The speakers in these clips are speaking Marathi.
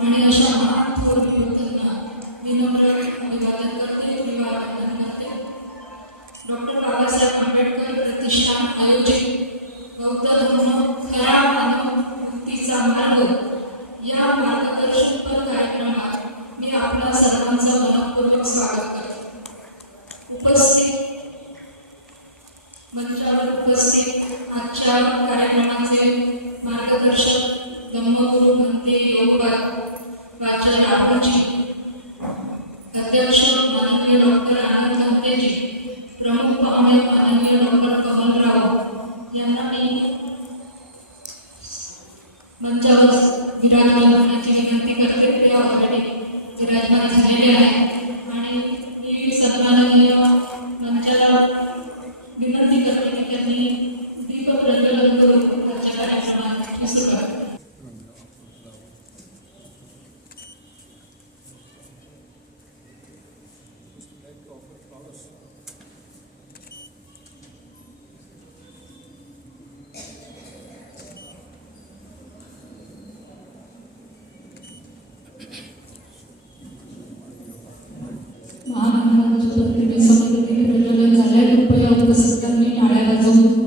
आणि अशा महान विद्यार्थ्यांना विनम्र अभिवादन करते, अभिवादन करते. डॉक्टर बाबासाहेब आंबेडकर प्रतिष्ठान आयोजित बौद्ध धर्म खरा मानव मुक्तीचा मार्ग या मार्गदर्शनपर कार्यक्रमात मी आपल्या सर्वांचं मनपूर्वक स्वागत करते. मंचावर उपस्थित आजच्या कार्यक्रमाचे मार्गदर्शक धम्मगुरु भंते योगवाचा राहुलजी, अध्यक्ष माननीय डॉक्टर आनंद भंतेजी, प्रमुख पाहुणे माननीय डॉक्टर कमलराव यांना मी मंचावर विराजमान होण्याची विनंती करते. ते ऑलरेडी विराजमान झालेले आहे आणि ही सन्माननीय मंचाला विनंती करते की त्यांनी दीप प्रज्वलन करून आजच्या कार्यक्रमाची सुरुवात. महाराष्ट्राच्या प्रतिमेसमोर प्रज्वलन झाले. कृपया उपस्थितांनी टाळ्या वाजवून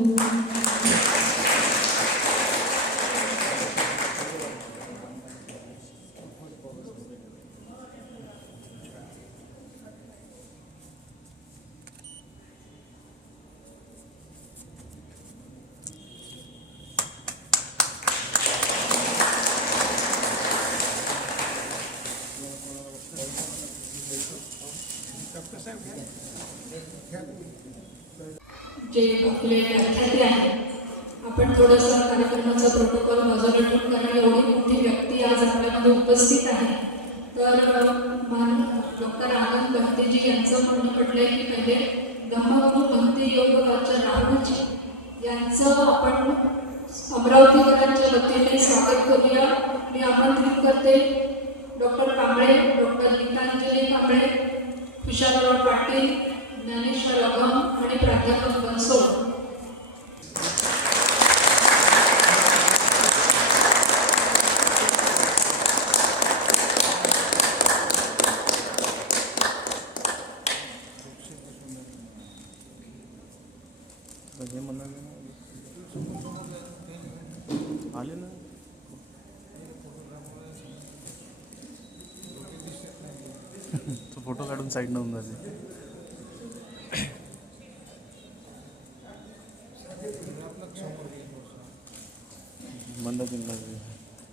जे आपले व्याख्याते आहेत, आपण थोडंसं कार्यक्रमाचा प्रोटोकॉल बाजूला ठेवून, कारण एवढी मोठी व्यक्ती आज आपल्यामध्ये उपस्थित आहे. तर डॉक्टर आनंद भंतेजी यांचं म्हणणं पडलं आहे की पहिले धम्मगुरु भंते योगवाचा राहुलजी यांचं आपण अमरावतीकरांच्या वतीने स्वागत करूया. मी आमंत्रित करते डॉक्टर कांबळे, डॉक्टर गीतांजली कांबळे, खुशालराव पाटील, ज्ञानेश्वर अगम आणि प्राध्यापक बनसोड. आले ना तो फोटो काढून साईड न होऊन जाते. मंदा दिला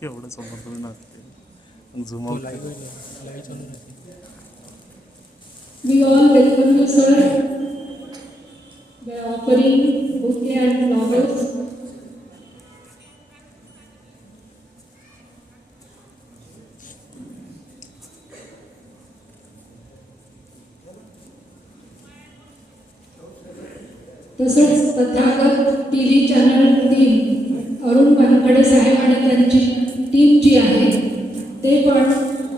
एवढं समोर करून असते zoom out. We all welcome you, sir, by offering bouquet and flowers. तसेच तथागत TV channel team, Arun Wankhade saheb आणि त्यांची टीम जी आहे ते पण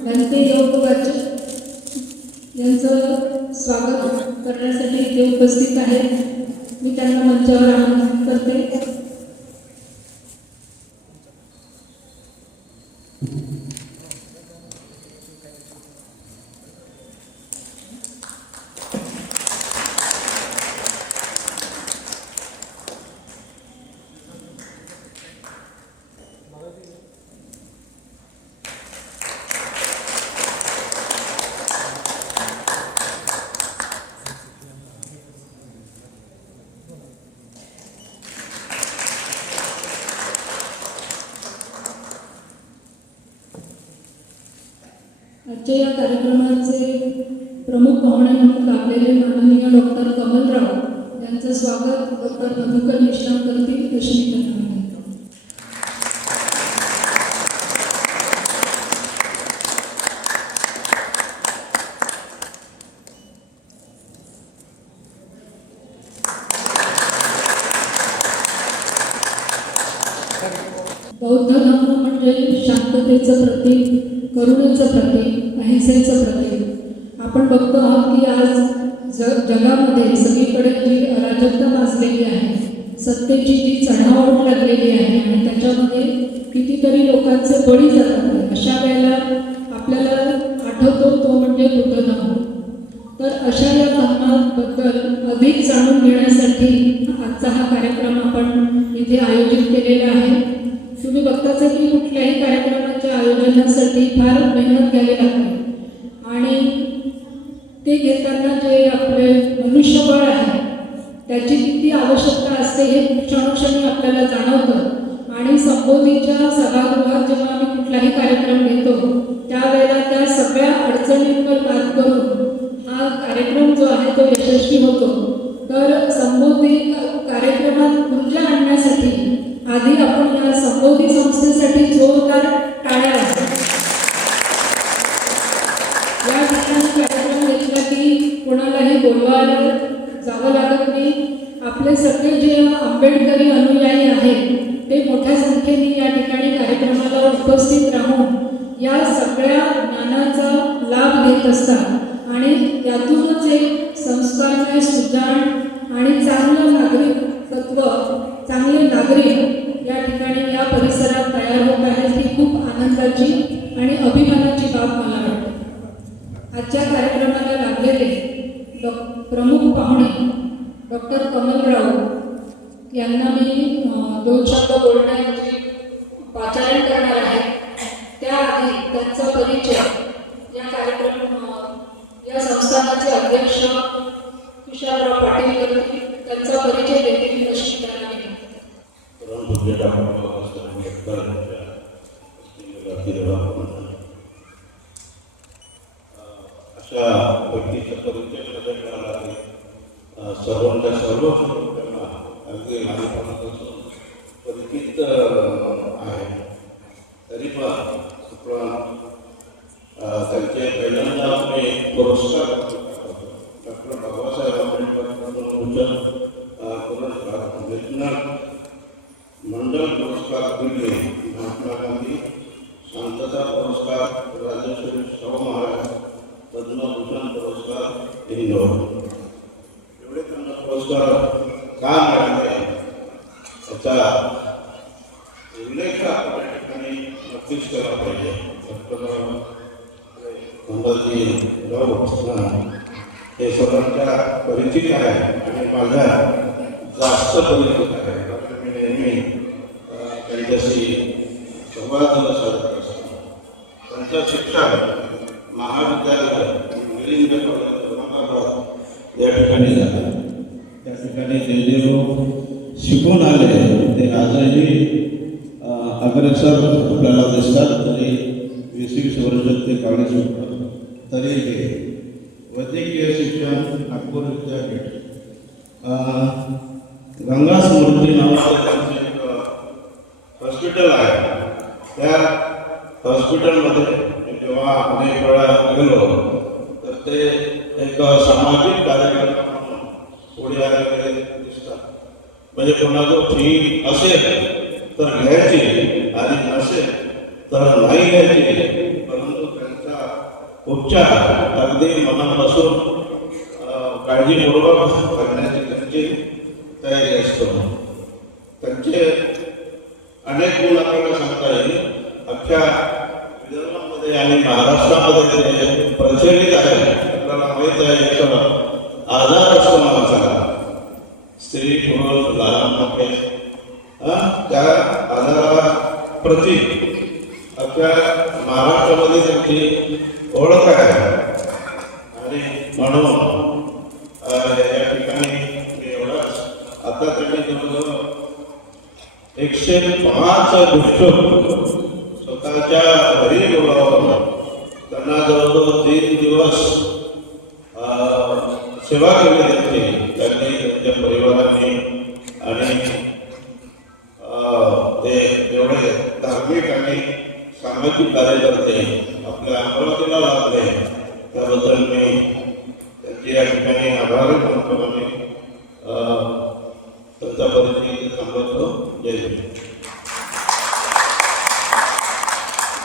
भंते योगवाचा यांचं स्वागत करण्यासाठी इथे उपस्थित आहेत. मी त्यांना मंचावर आमंत्रित करते. आजच्या या कार्यक्रमाचे प्रमुख पाहुणे म्हणून लाभलेले माननीय डॉक्टर कमलराव यांचं स्वागत डॉक्टर मधुकर मिश्रा करतील अशी मी त्यांना विनंती करते. बौद्ध धर्म म्हणजे शांततेचं प्रतीक, करुणेचं प्रतीक, अहिंसेचं प्रतीक. आपण बघतो आहोत की आज जगामध्ये सगळीकडे जी अराजकता माजलेली आहे, सत्तेची जी चढाओढ लागलेली आहे आणि त्याच्यामध्ये कितीतरी लोकांचे बळी जातात, अशा वेळेला आपल्याला आठवतो तो म्हणजे बुद्ध धर्म. तर अशा या धर्माबद्दल अधिक जाणून घेण्यासाठी आजचा हा कार्यक्रम आपण इथे आयोजित केलेला आहे. तुम्ही बघताच की कुठल्याही कार्यक्रमाच्या आयोजनासाठी फार मेहनत घ्यावी लागते आणि ते घेताना जे आपले मनुष्यबळ आहे त्याची किती आवश्यकता असते हे क्षणोक्षणी आपल्याला जाणवतं. आणि संबोधीच्या सभागृहात जेव्हा आम्ही कुठलाही कार्यक्रम घेतो त्यावेळेला त्या सगळ्या अडचणींवर मात करून हा कार्यक्रम जो आहे तो यशस्वी होतो. तर संबोधी कार्यक्रमात ऊर्जा आणण्यासाठी आधी आपण या संबोधी संस्थेसाठी जोरदार टाळ्या वाजवा. या ठिकाणी कार्यक्रम घेतला की कोणालाही बोलवायला जावं लागत नाही. आपले सगळे जे आंबेडकरी अनुयायी आहेत ते मोठ्या संख्येने या ठिकाणी कार्यक्रमाला उपस्थित राहून या सगळ्या ज्ञानाचा लाभ घेत असतात आणि त्यातूनच एक संस्कारमय, सुजाण आणि चांगलं नागरिकत्व, चांगले नागरिक या ठिकाणी या परिसरात तयार होत आहेत. ही खूप आनंदाची आणि अभिमानाची बाब मला वाटते. आजच्या कार्यक्रमाला लाभलेले प्रमुख पाहुणे डॉक्टर कमलराव यांना मी 2 शब्द बोलण्याऐवजी पाचारण करणार आहे. त्याआधी त्यांचा परिचय या या संस्थानाचे अध्यक्ष तुषारराव पाटील करतील. त्यांचा परिचय देखील अशी त्यांना अशा व्यक्तीचा परिचय करायला सर्वांच्या सर्व लोकांना अगदी लहानपणापासून परिचित आहे. तरी पण त्यांचे पहिल्यांदा आम्ही पुरस्कार डॉक्टर बाबासाहेब आंबेडकर भूषण पुरस्कार, नेशनल मंडल पुरस्कार दिले, महात्मा गांधी शांतता पुरस्कार, राजश्री शाहू महाराज पद्मभूषण पुरस्कार एवढे त्यांना पुरस्कार का मिळाले याचा उल्लेख आपल्या ठिकाणी नक्कीच केला पाहिजे. अंबाजी राऊत हे सर्वांच्या परिचित आहे आणि माझ्या जास्त परिचित आहे. मी नेहमी त्यांच्याशी संवाद साधत असतो. त्यांचं शिक्षण महाविद्यालय मिलिंद कॉलेज औरंगाबाद या ठिकाणी झालं. त्या ठिकाणी जे लोक शिकून आले ते आजही अग्रेसर आपल्याला दिसतात. तरी 20 वर्ष ते कॉलेज होतं तरी वैद्यकीय शिक्षण नागपूर विद्यापीठ, गंगा समृद्धी नावाचं त्यांचं एक हॉस्पिटल आहे. त्या हॉस्पिटलमध्ये जेव्हा अनेक वेळा गेलो तर ते एक सामाजिक कार्यक्रम म्हणून पुढे आलेले दिसतात. म्हणजे कोणाजवळ फी असेल तर घ्यायची आणि नसेल तर नाही घ्यायची, परंतु त्यांचा उपचार अगदी मनापासून काळजीपूर्वक करण्याची त्यांची तयारी असतो. त्यांचे अनेक गुण आपल्याला सांगता येईल. अख्ख्या विदर्भामध्ये आणि महाराष्ट्रामध्ये ते प्रचलित आहे. आपल्याला माहीत आहे याचा आजार असतो माणसाला, स्त्री पुरुष लहान मोठे, त्या आजाराप्रती अख्ख्या महाराष्ट्रामध्ये त्यांची ओळख आहे. आणि म्हणून या ठिकाणी मी एवढाच, आता त्यांनी जवळजवळ 105 भिक्षुक स्वतःच्या घरी बोलावं, त्यांना जवळ ठिकाणी सामाजिक कार्यकर्ते आपल्या अमरावतीला लागले, त्याबद्दल मी त्यांचे या ठिकाणी आभार मानतो आणि त्यांचा परिचय थांबवतो. जय हिंद.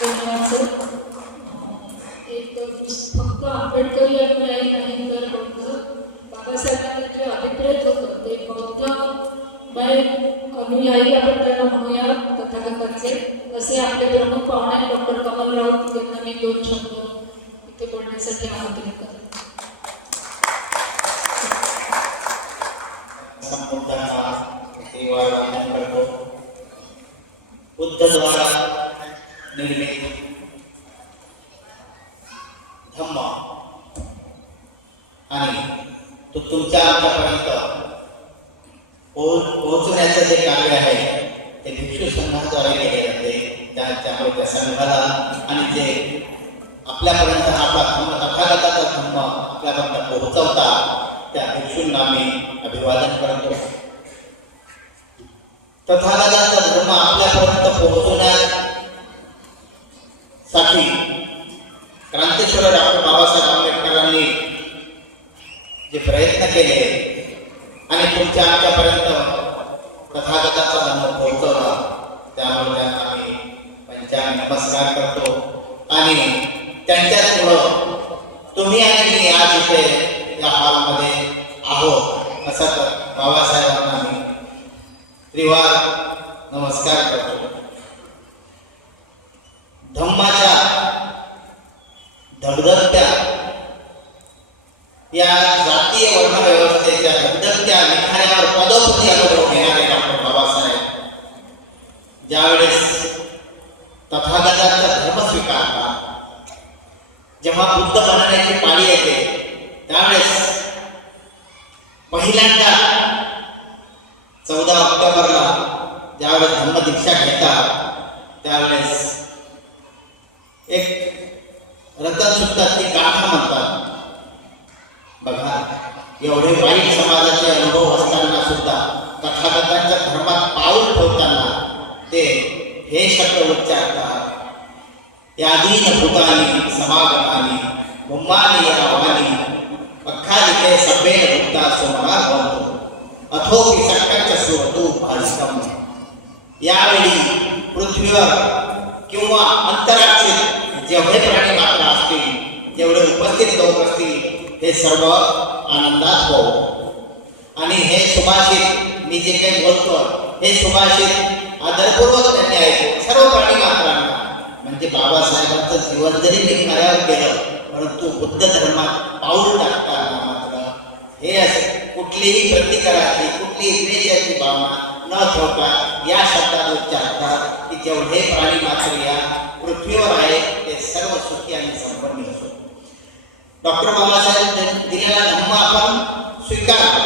धन्यवाद सर. एक फक्त आंबेडकरी अनुयायी नाही तर बाबासाहेबांना जे अभिप्रेत होतं ते बौद्धमय अनुयायी आपण त्यांना म्हणूया तथागतांचे, असे आपले प्रमुख पाहुणे डॉक्टर कमल राऊत यांना मी 2 शब्द इथे बोलण्यासाठी आमंत्रित करतो. संपूर्ण देवाला करतो. बुद्धद्वारा निर्मित धम्म आणि तो तुमच्या आमच्यापर्यंत पोहोचण्याचं जे कार्य आहे ते भिक्षू संघाद्वारे केले जाते. त्यामुळे त्या संघाला आणि जे आपल्यापर्यंत आपला धम्म तथागताचा धम्म आपल्यापर्यंत पोहोचवतात त्या भिक्षूंना मी अभिवादन करतो. तथागताचा धर्म आपल्यापर्यंत पोहोचवण्यासाठी क्रांतीश्वर डॉक्टर बाबासाहेब आंबेडकरांनी जे प्रयत्न केले आणि तुमच्या आमच्यापर्यंत तथागताचा धर्म पोहोचवला, त्यामुळे त्यांना मी पंचांग नमस्कार करतो. आणि त्यांच्याचमुळं तुम्ही आणि मी आज इथे या हॉलमध्ये आहोत, असा तर बाबासाहेबांना मी त्रिवार नमस्कार करतो. धम्माच्या धगधगत्या या जातीय वर्ण व्यवस्थेच्या धगधगत्या निखाऱ्यावर पदोपदी अनुभव घेणारे डॉक्टर बाबासाहेब ज्यावेळेस तथागताचा धर्म स्वीकारतात, जेव्हा बुद्ध बनण्याची पाळी येते त्यावेळेस पहिल्यांदा 14 ऑक्टोबरला ज्यावेळेस धम्मदीक्षा घेतात त्यावेळेस एक रतनसुत्ताची गाथा म्हणतात. बघा, एवढे वाईट समाजाचे अनुभव असताना सुद्धा तथागतांच्या धर्मात पाऊल ठेवताना ते हे शब्द उच्चारतात. यादीन भूतानी समागतानी मुम्मानी रावानी अख्खालिके सभेन भूता सोमना भवतो अथोपि सक्कच्च सुवतु भाजिकम. यावेळी पृथ्वीवर किंवा अंतराक्षात जेवढे प्राणी मात्र असतील, जेवढे उपस्थित लोक असतील, हे सर्व आनंदात हो. आणि हे सुभाषित मी जे काही बोलतो हे सुभाषित आदरपूर्वक त्यांनी ऐकून सर्व प्राणी मात्रांना, म्हणजे बाबासाहेबांचं जीवन जरी निघणाऱ्यावर गेलं, परंतु बुद्ध धर्मात पाऊल टाकताना मात्र हे असे कुठलीही प्रतिकाराची कुठलीही द्वेषाची भावना न ठेवता या शब्दात उच्चारतात की जेवढे प्राणी मात्र या पृथ्वीवर आहे ते सर्व सुखी आणि संपन्न असो. डॉक्टर बाबासाहेब दिलेला धम्म आपण स्वीकारतो.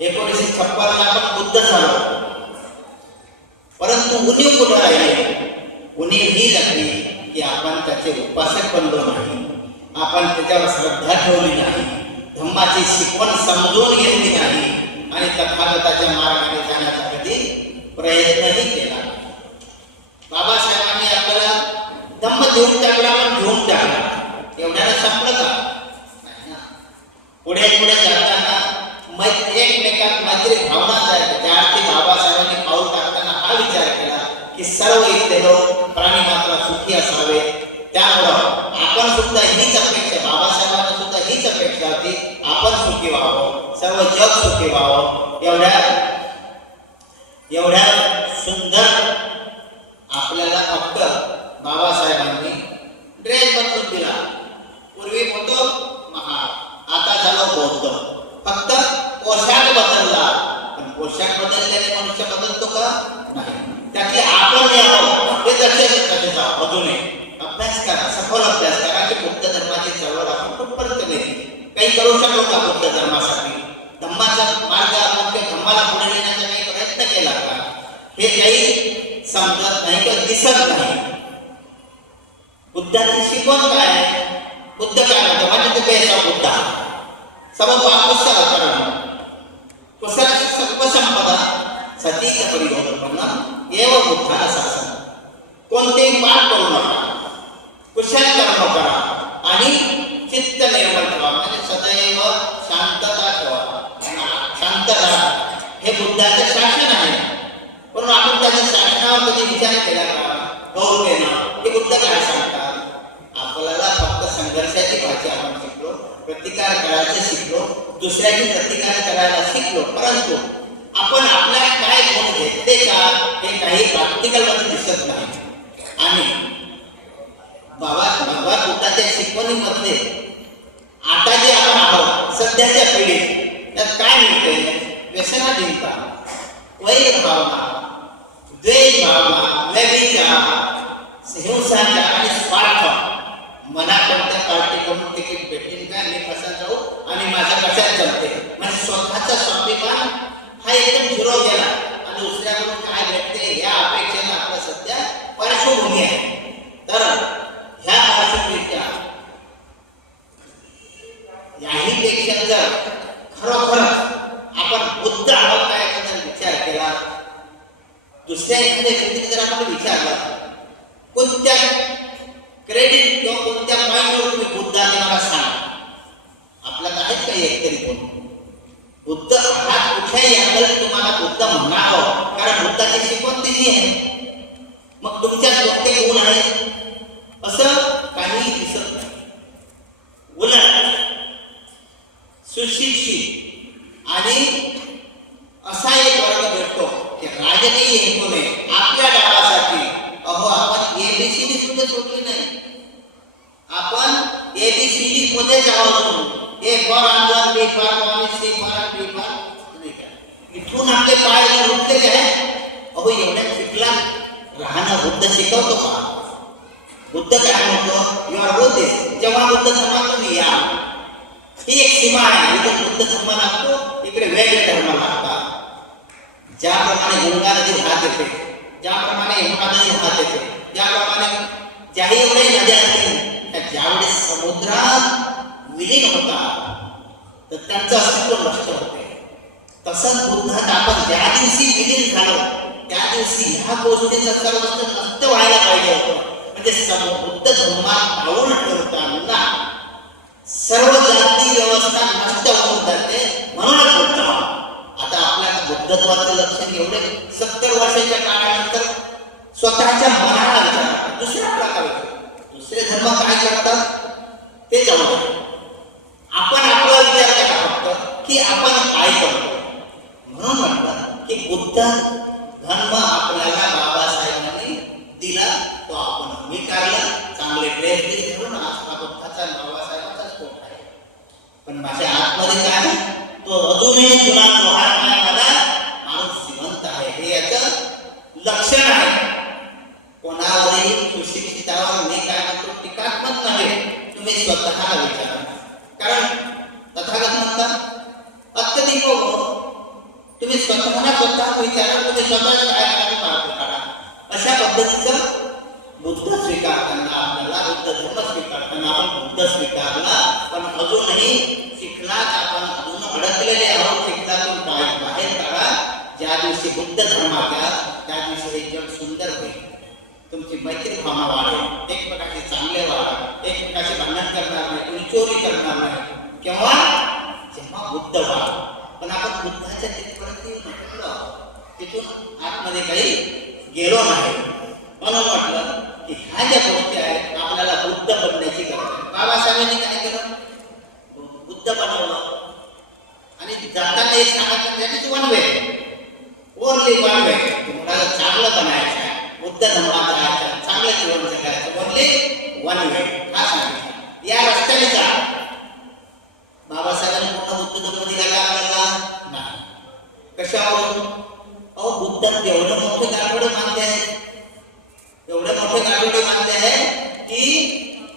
1956 आपण बुद्ध झालो, परंतु उणीव कुठं राहिली? उणीव ही लागली की आपण त्याचे उपासक बनलो नाही, आपण त्याच्यावर श्रद्धा ठेवली नाही, धम्माची शिकवण समजून घेतली नाही आणि तथागताच्या मार्गाने जाण्याचा कधी प्रयत्नही केला. बाबासाहेबांनी आपल्याला धम्म देऊन टाकला, पण घेऊन टाकला, एवढ्याला संपलं का? नाही ना. पुढे पुढे जाताना एकमेकात मैत्री भावना जायची. त्याअर्थी बाबासाहेबांनी पाऊल टाकताना हा विचार केला की सर्व इथले लोक प्राणी मात्र सुखी असावे. त्यामुळं आपण सुद्धा हीच अपेक्षा, बाबासाहेबांना सुद्धा हीच अपेक्षा होती, आपण सुखी व्हावं, सर्व जग सुखी व्हावं. एवढ्या सुंदर आपल्याला फक्त बाबासाहेबांनी ड्रेस बदलून दिला. पूर्वी होतो महार, आता झालो बौद्ध. फक्त पोशाख बदलला, पण पोशाख बदलल्याने मनुष्य बदलतो का? नाही. त्यातले आपण जे आहोत ते तसेच अजूनही अभ्यास करा, सखोल अभ्यास करा की बुद्ध धर्माची चळवळ आपण कुठपर्यंत नेली, काही करू शकलो का बुद्ध धर्मासाठी? धम्माचा मार्ग आपण धम्माला पुढे नेण्याचा काही प्रयत्न केला का? हे काही समजत नाही किंवा दिसत नाही. बुद्धाची शिकवण काय आहे? बुद्ध काय म्हणतो? म्हणजे ते बेसा बुद्ध सब पाप कुशल करणं, कुशल सर्व संपदा सतीच परिवर्तन एव बुद्धाला शासन. कोणतेही पाप करू नका, कुशल कर्म करा आणि चित्त निर्मळ ठेवा, म्हणजे सदैव शांतता ठेवा, शांत राहा. हे बुद्धाचं शासन आहे. म्हणून आपण त्याच्या शासनावर कधी विचार केला का? गौरव घेणं हे बुद्ध काय सांगतात? आपल्याला फक्त संघर्षाची भाषा आपण शिकलो, प्रतिकार करायचं शिकलो, दुसऱ्याची प्रतिकार करायला शिकलो, परंतु आपण आपल्या काय गुण घेतले का हे काही प्रॅक्टिकल मध्ये दिसत नाही. आणि बाबा बुद्धाच्या शिकवणीमध्ये आता जे आपण आहोत सध्याच्या पिढीत त्यात काय मिळतंय? व्यसनाधीनता, वैर भावना, द्वेष भावना, व्यभिचार, हिंसाचार आणि स्वार्थ. मला कोणत्या पार्टीकडून तिकीट भेटेल का, मी कसा जाऊ आणि माझा कशात जमते, म्हणजे स्वतःचा स्वाभिमान हा एकदम झिरो गेला आणि दुसऱ्याकडून काय भेटते या अपेक्षेने आपलं सध्या पार्श्वभूमी आहे. तर ह्या पार्श्वभूमीच्या याहीपेक्षा जर खरोखर आपण बुद्ध आहोत काय याचा विचार केला, दुसऱ्या एखाद्या व्यक्तीने जर आपण विचारलं कोणत्या क्रेडिट किंवा कोणत्या पॉईंटवर तुम्ही बुद्धाने मला सांगा, आपल्याला आहेत काही एकतरी कोण बुद्ध आहात कुठल्याही अँगल तुम्हाला बुद्ध म्हणावं, कारण बुद्धाची शिकवण दिली आहे. मग तुमच्यात कोणते गुण आहेत असं काही दिसत नाही. उलट सुशिक्षित आणि असा एक वर्ग भेटतो की राजकीय हेतूने आपल्या डावासाठी अहो आपण एबीसीडी सुद्धा सोडली नाही. आपण एबीसीडी मध्येच आहोत. ए फॉर आंदोलन, B for college, C for D for, इथून आपले पाय उठलेले आहेत. अहो एवढ्या शिकला राहणं बुद्ध शिकवतो का? बुद्ध काय म्हणतो? You are Buddhist. जेव्हा बुद्ध धर्मात तुम्ही या, ही एक सीमा आहे. इथे बुद्ध धर्म लागतो, इकडे वेगळे धर्म लागतात. ज्याप्रमाणे गंगा नदी वाहत येते, ज्याप्रमाणे यमुना नदी वाहत येते, ज्याप्रमाणे ज्याही एवढे नद्या असतील त्या ज्यावेळेस समुद्रात विलीन होतात तर त्यांचं अस्तित्व नष्ट होते. तसंच बुद्धात आपण ज्या दिवशी विलीन झालो त्या दिवशी ह्या गोष्टीचं सर्वस्व नष्ट व्हायला पाहिजे होतं. म्हणजे बुद्ध धर्मात पाऊल ठेवताना सर्व जाती व्यवस्था नष्ट होऊन जाते. म्हणूनच बुद्ध आता आपल्या बुद्धत्वाचं लक्षण एवढे 70 वर्षाच्या काळानंतर स्वतःच्या मनाला विचार, दुसऱ्या प्रकारे दुसरे धर्म काय करतात ते जाऊ दे, आपण आपला विचार करा फक्त की आपण काय करतो. म्हणून म्हटलं की बुद्ध धर्म आपल्याला बाबासाहेबांनी दिला, तो आपण अंगीकारला. चांगले प्रयत्न करून आज हा बुद्धाचा बाबासाहेबांचा स्फोट आहे. पण माझ्या आतमध्ये काय आहे? तो अजूनही जुना जोहार पायवाला माणूस जिवंत आहे. हे याचं लक्षण आहे. कोणावरही सुशिक्षितावर मी काय म्हणतो टीकात्मक नव्हे, तुम्ही स्वतःला विचारा. कारण तथागत म्हणतात अत्यधिक तुम्ही स्वतःला स्वतः विचारा, तुम्ही स्वतःच काय करायचं मार्ग काढा. अशा पद्धतीचं बुद्ध स्वीकारताना आपल्याला बुद्ध धर्म स्वीकारताना आपण बुद्ध स्वीकारला, पण अजूनही शिकलाच आपण अजून अडकलेले आहोत. शिकलातून बाहेर काढा. ज्या दिवशी बुद्ध धर्मात या त्या दिवशी हे जग सुंदर होईल. तुमची मैत्री भावना वाढेल, एकमेकाशी चांगले वाढा, एकमेकाशी भांडण करणार नाही, कोणी चोरी करणार नाही. केव्हा? जेव्हा बुद्ध व्हा. पण आपण बुद्धाच्या तिथपर्यंत म्हटलं तिथून आतमध्ये काही गेलो नाही. म्हणून म्हटलं की ह्या ज्या गोष्टी आहेत आपल्याला बुद्ध बनण्याची गरज आहे. बाबासाहेबांनी काय केलं? बुद्ध बनवलं आणि जाताना एक सांगितलं त्याने one way, only one way. तुम्हाला चांगलं बनायचं आहे, बुद्ध धर्मात जायचं, चांगलं जीवन जगायचं, ओनली वन वे हा सांगितलं. या रस्त्याने जा. बाबासाहेबांनी पूर्ण बुद्ध धर्म दिला का आपल्याला? नाही. कशावरून? अहो बुद्ध एवढे मोठे गाठोडे मानते आहेत, एवढे मोठे गाठोडे मानते आहेत की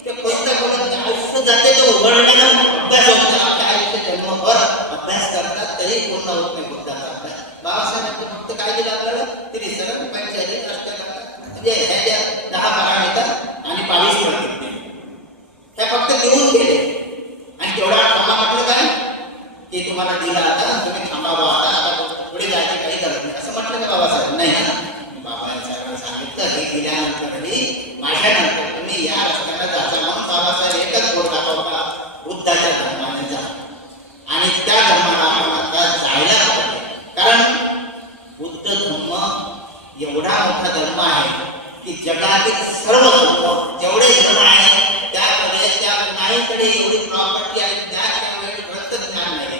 ते कोणत्या आयुष्य जाते तो उघडलेला अभ्यास होतो. आपल्या आयुष्य जन्मभर अभ्यास करतात तरी पूर्ण होत नाही बुद्धाचा अभ्यास. बाबासाहेबांनी फक्त काय दिलं आपल्याला? त्रिसरण, पंचदश, अष्टकथा, म्हणजे ह्या ज्या 10 पारामितर आणि 22 प्रतिज्ञा ह्या फक्त देऊन गेले. आणि तेवढा थांबा म्हटलं काय की तुम्हाला दिला आता तुम्ही थांबावा, आता पुढे जायची काही गरज नाही असं म्हटलं. हे दिल्यानंतरही माझ्यानंतर तुम्ही या रस्त्याला जायचा म्हणून बाबासाहेब एकच बोर्ड दाखवता, बुद्धाच्या धर्माने जा. आणि त्या धर्माला आपण आता जायला पाहिजे. कारण बुद्ध धर्म एवढा मोठा धर्म आहे की जगातील सर्व धर्म जेवढे धर्म आहेत त्यामध्ये त्या कुणाहीकडे एवढी प्रॉपर्टी आणि ज्ञान ज्ञान नाही.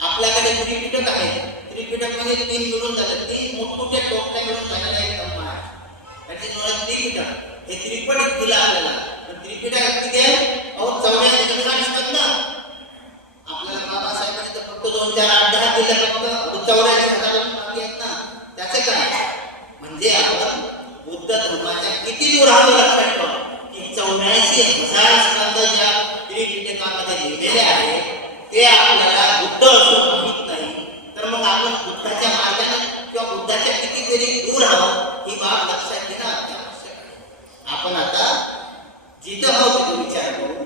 आपल्याकडे त्रिपिटक आहे. त्रिपिटक मध्ये 3 मिळून झाले, 3 मोठमोठ्या टोपल्या मिळून झालेला एक धर्म आहे. त्याची नाव त्रिपिटक. हे त्रिपिटक दिलं आपल्याला. त्रिपिटक किती आहे? 84 ग्रंथ असतात ना. आपल्याला बाबासाहेबांनी तर फक्त 2-4 अध्याय दिले, फक्त 84,000 बाकी आहेत ना. त्याचं काय म्हणजे आपण बुद्ध धर्माच्या किती दूर आहोत लक्षात ठेवा की 84,000 स्कंद ज्या त्रिपिटकामध्ये लिहिलेले आहेत ते आपल्याला बुद्ध असून माहित नाही, तर मग आपण बुद्धाच्या मार्गाने किंवा बुद्धाच्या कितीतरी दूर आहोत ही बाब लक्षात घेणं अत्यावश्यक आहे. आपण आता जिथं आहोत तिथे विचार करू,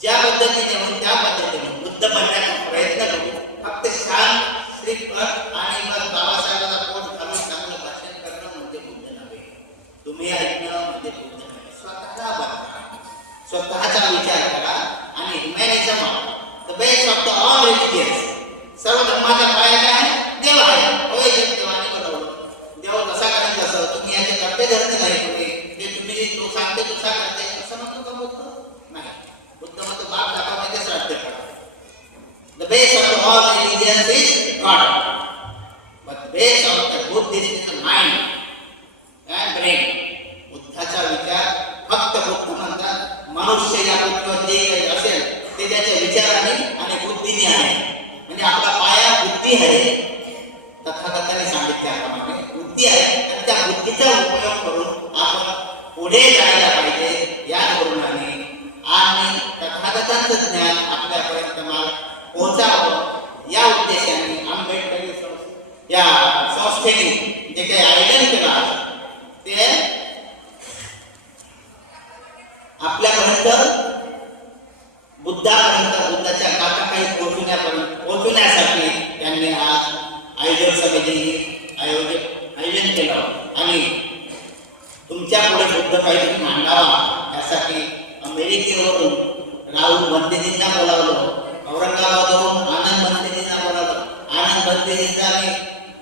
ज्या पद्धतीने होईल त्या पद्धतीने बुद्ध बनण्याचा प्रयत्न करू. फक्त शांत श्रीपद आणि मग बाबासाहेबांना पोट घालून चांगलं भाषण करणं म्हणजे बुद्ध नव्हे. तुम्ही ऐकणं म्हणजे बुद्ध नव्हे. स्वतःला बघा, स्वतःचा विचार करा आणि humanism the best of the all religions. सर्व धर्माचा पाया काय आहे? देव आहे. होय, देवाने बनवलं. देव कसा करेल तसं. तुम्ही याचे करते धरते नाही. तुम्ही तो सांगते तुझा करते असं म्हणतो का बुद्ध? नाही. बुद्ध म्हणतो बाप दाखवण्याचे श्राद्ध करा. The base of the all religions is God, but the base of the Buddhist is the mind and brain. बुद्धाचा विचार फक्त बुद्ध म्हणतात मनुष्य या पृथ्वीवर जे काही असेल ते त्याच्या विचाराने आणि बुद्धीने आहे. म्हणजे आपला पाया बुद्धी आहे. तथागताने सांगितल्याप्रमाणे बुद्धी आहे आणि त्या बुद्धीचा उपयोग करून आपण पुढे जायला पाहिजे या धोरणाने. आणि तथागतांचं ज्ञान आपल्यापर्यंत पोहोचावं या उद्देशाने आंबेडकरी या संस्थेने जे काही आयोजन केलं ते आपल्यापर्यंत बुद्धापर्यंत बुद्धाच्या गाथा काही पोहोचवण्यासाठी त्यांनी आज आयोजक समितीने आयोजन केलं. आणि तुमच्या पुढे बुद्ध काहीतरी मांडावा यासाठी अमेरिकेवरून राहुल बंदेजींना बोलावलं, औरंगाबादवरून आनंद बंदेजींना बोलावलं. आनंद बंदेजींचा मी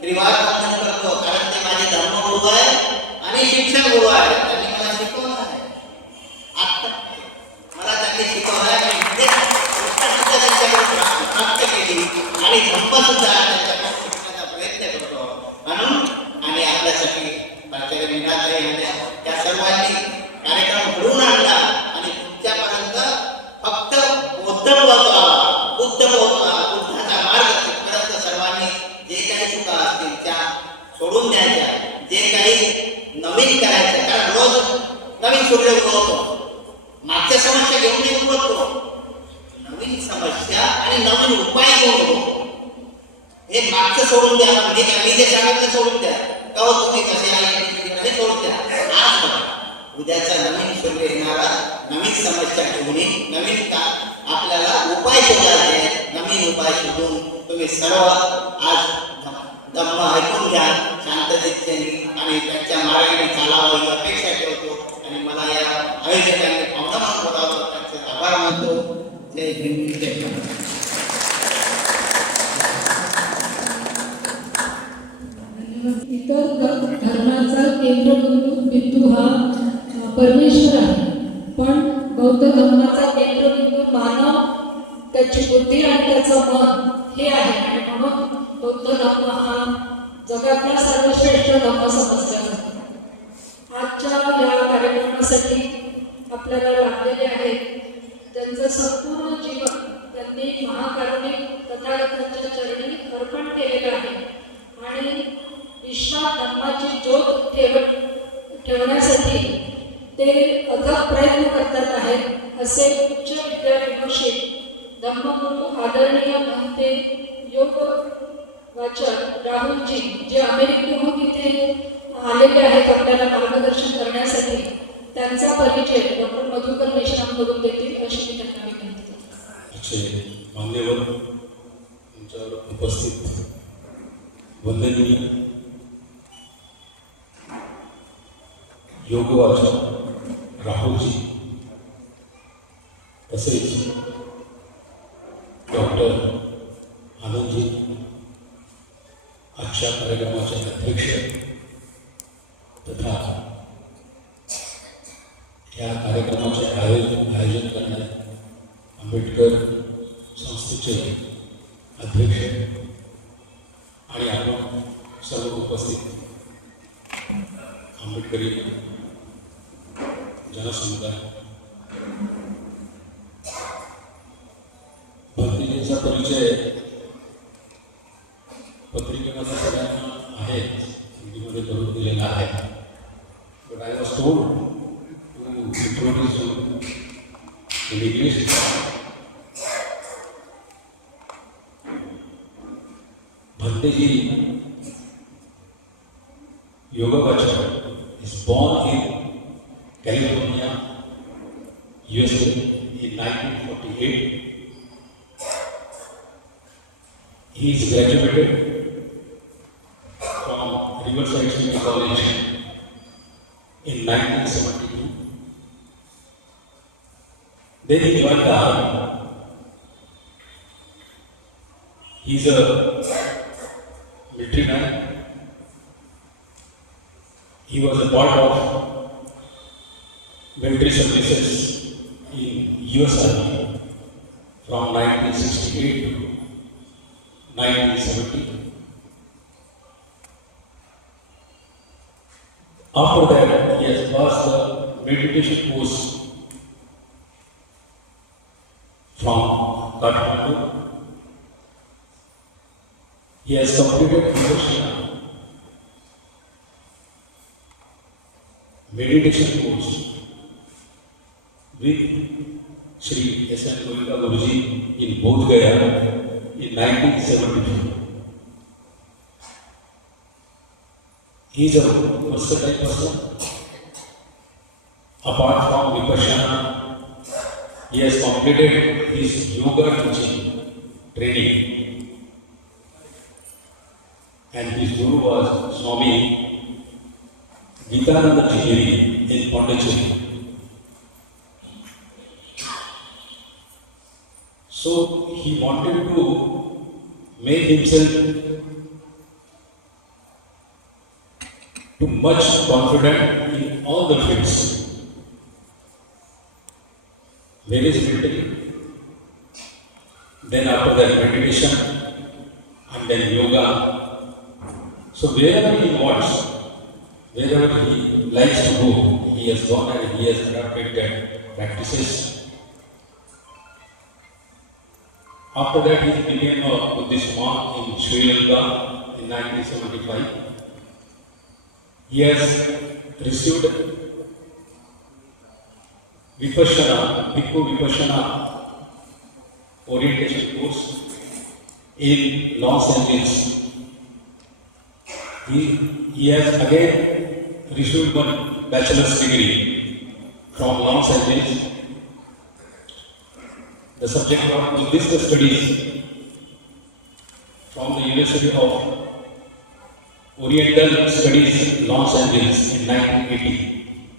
त्रिवार वंदन करतो, कारण ते माझे धर्मगुरू आहे आणि शिक्षण गुरु आहे. त्यांनी मला शिकवलं आहे. आता मला त्यांनी शिकवलं आहे की सुद्धा त्यांच्याकडे प्राप्त केली आणि धर्म सुद्धा त्यांच्याकडे शिकण्याचा प्रयत्न करतो म्हणून. आणि आपल्यासाठी प्राचार्य मीनाताई त्या सर्वांनी कार्यक्रम घडवून आणला आणि तुमच्यापर्यंत फक्त बुद्ध पोहोचवावा, बुद्धाचा मार्ग तिथपर्यंत सर्वांनी जे काही चुका असतील त्या सोडून द्यायच्या, जे काही नवीन करायचं. कारण रोज नवीन सूर्य उगवतो, मागच्या समस्या घेऊन उगवतो, नवीन समस्या आणि नवीन उपाय घेऊन हे मागचं सोडून द्या. म्हणजे मी जे सांगितलं सोडून द्या. का हो तुम्ही कसे आहे सोडून द्या. आज उद्याचा नवीन सूर्य येणारा नवीन समस्या घेऊन नवीन का आपल्याला उपाय शोधायचे. नवीन उपाय शोधून तुम्ही सर्व आज धम्म ऐकून घ्या शांततेने आणि त्यांच्या मार्गाने चालावं ही अपेक्षा ठेवतो. आणि मला या आयोजकांनी पाहुणा म्हणून बोलावं त्यांचे आभार मानतो. जय हिंद, जय महाराष्ट्र. इतर धर्माचा केंद्रबिंदू हा परमेश्वर आहे, पण बौद्ध धर्माचा केंद्रबिंदू मानव, त्याची बुद्धी आणि त्याचं मन हे आहे. आणि म्हणून बौद्ध धर्म हा जगातला सर्वश्रेष्ठ धर्म समजला जातो. आजच्या या कार्यक्रमासाठी आपल्याला लागलेले आहेत त्यांचं संपूर्ण जीवन त्यांनी महाकारुणिक तथागतांच्या चरणी अर्पण केलेलं आहे. आणि विश्वात धर्माची ज्योत ठेवण्यासाठी ते अथक प्रयत्न करतात आहेत. असे उच्च विद्याविभूषित धर्मगुरू आदरणीय महंते योग वाचक राहुलजी जे अमेरिकेहून इथे आलेले आहेत आपल्याला मार्गदर्शन करण्यासाठी, त्यांचा परिचय डॉक्टर मधुकर मेश्राम करून देतील अशी मी त्यांना विनंती करते. मान्यवर तुमच्यावर उपस्थित वंदनीय योगवाचक राहुलजी, तसेच डॉक्टर आनंदजी, आजच्या कार्यक्रमाचे अध्यक्ष तथा या कार्यक्रमाचे आयोजन करण्यात आंबेडकर संस्थेचे अध्यक्ष आणि आपण सर्व उपस्थित आंबेडकरी जनसमुदाय, भक्तीजींचा परिचय पत्रिकेमध्ये सगळ्यांना आहे, हिंदीमध्ये करून दिलेला आहे. But I was told to introduce you in English. Bhaktiji योगाचार्य is born in California, USA in 1948. He is graduated from Riverside City College in 1972. Then he joined the army. He is a military man. He was a part of military services in US Army from 1968 to 1970. After that, he has passed the meditation course from Kathmandu. He has completed Vipassana meditation course with Shri S.N. Goenka Guruji in Bodh Gaya in 1972. He is a versatile person. Apart from Vipassana, he has completed his yoga teaching training, and his guru was Swami Vivekananda Jhiri in Pondicherry. So he wanted to make himself too much confident in all the fields. There is military, then after that meditation, and then yoga. So wherever he wants, wherever he likes to go, he has gone and he has adopted that practices. After that, he became a Buddhist monk in Sri Lanka in 1975. He has received Vipassana, Bhikkhu Vipassana orientation course in Los Angeles. He has again received one bachelor's degree from Los Angeles. The subject of Buddhist studies from the University of Oriental Studies, Los Angeles in 1980.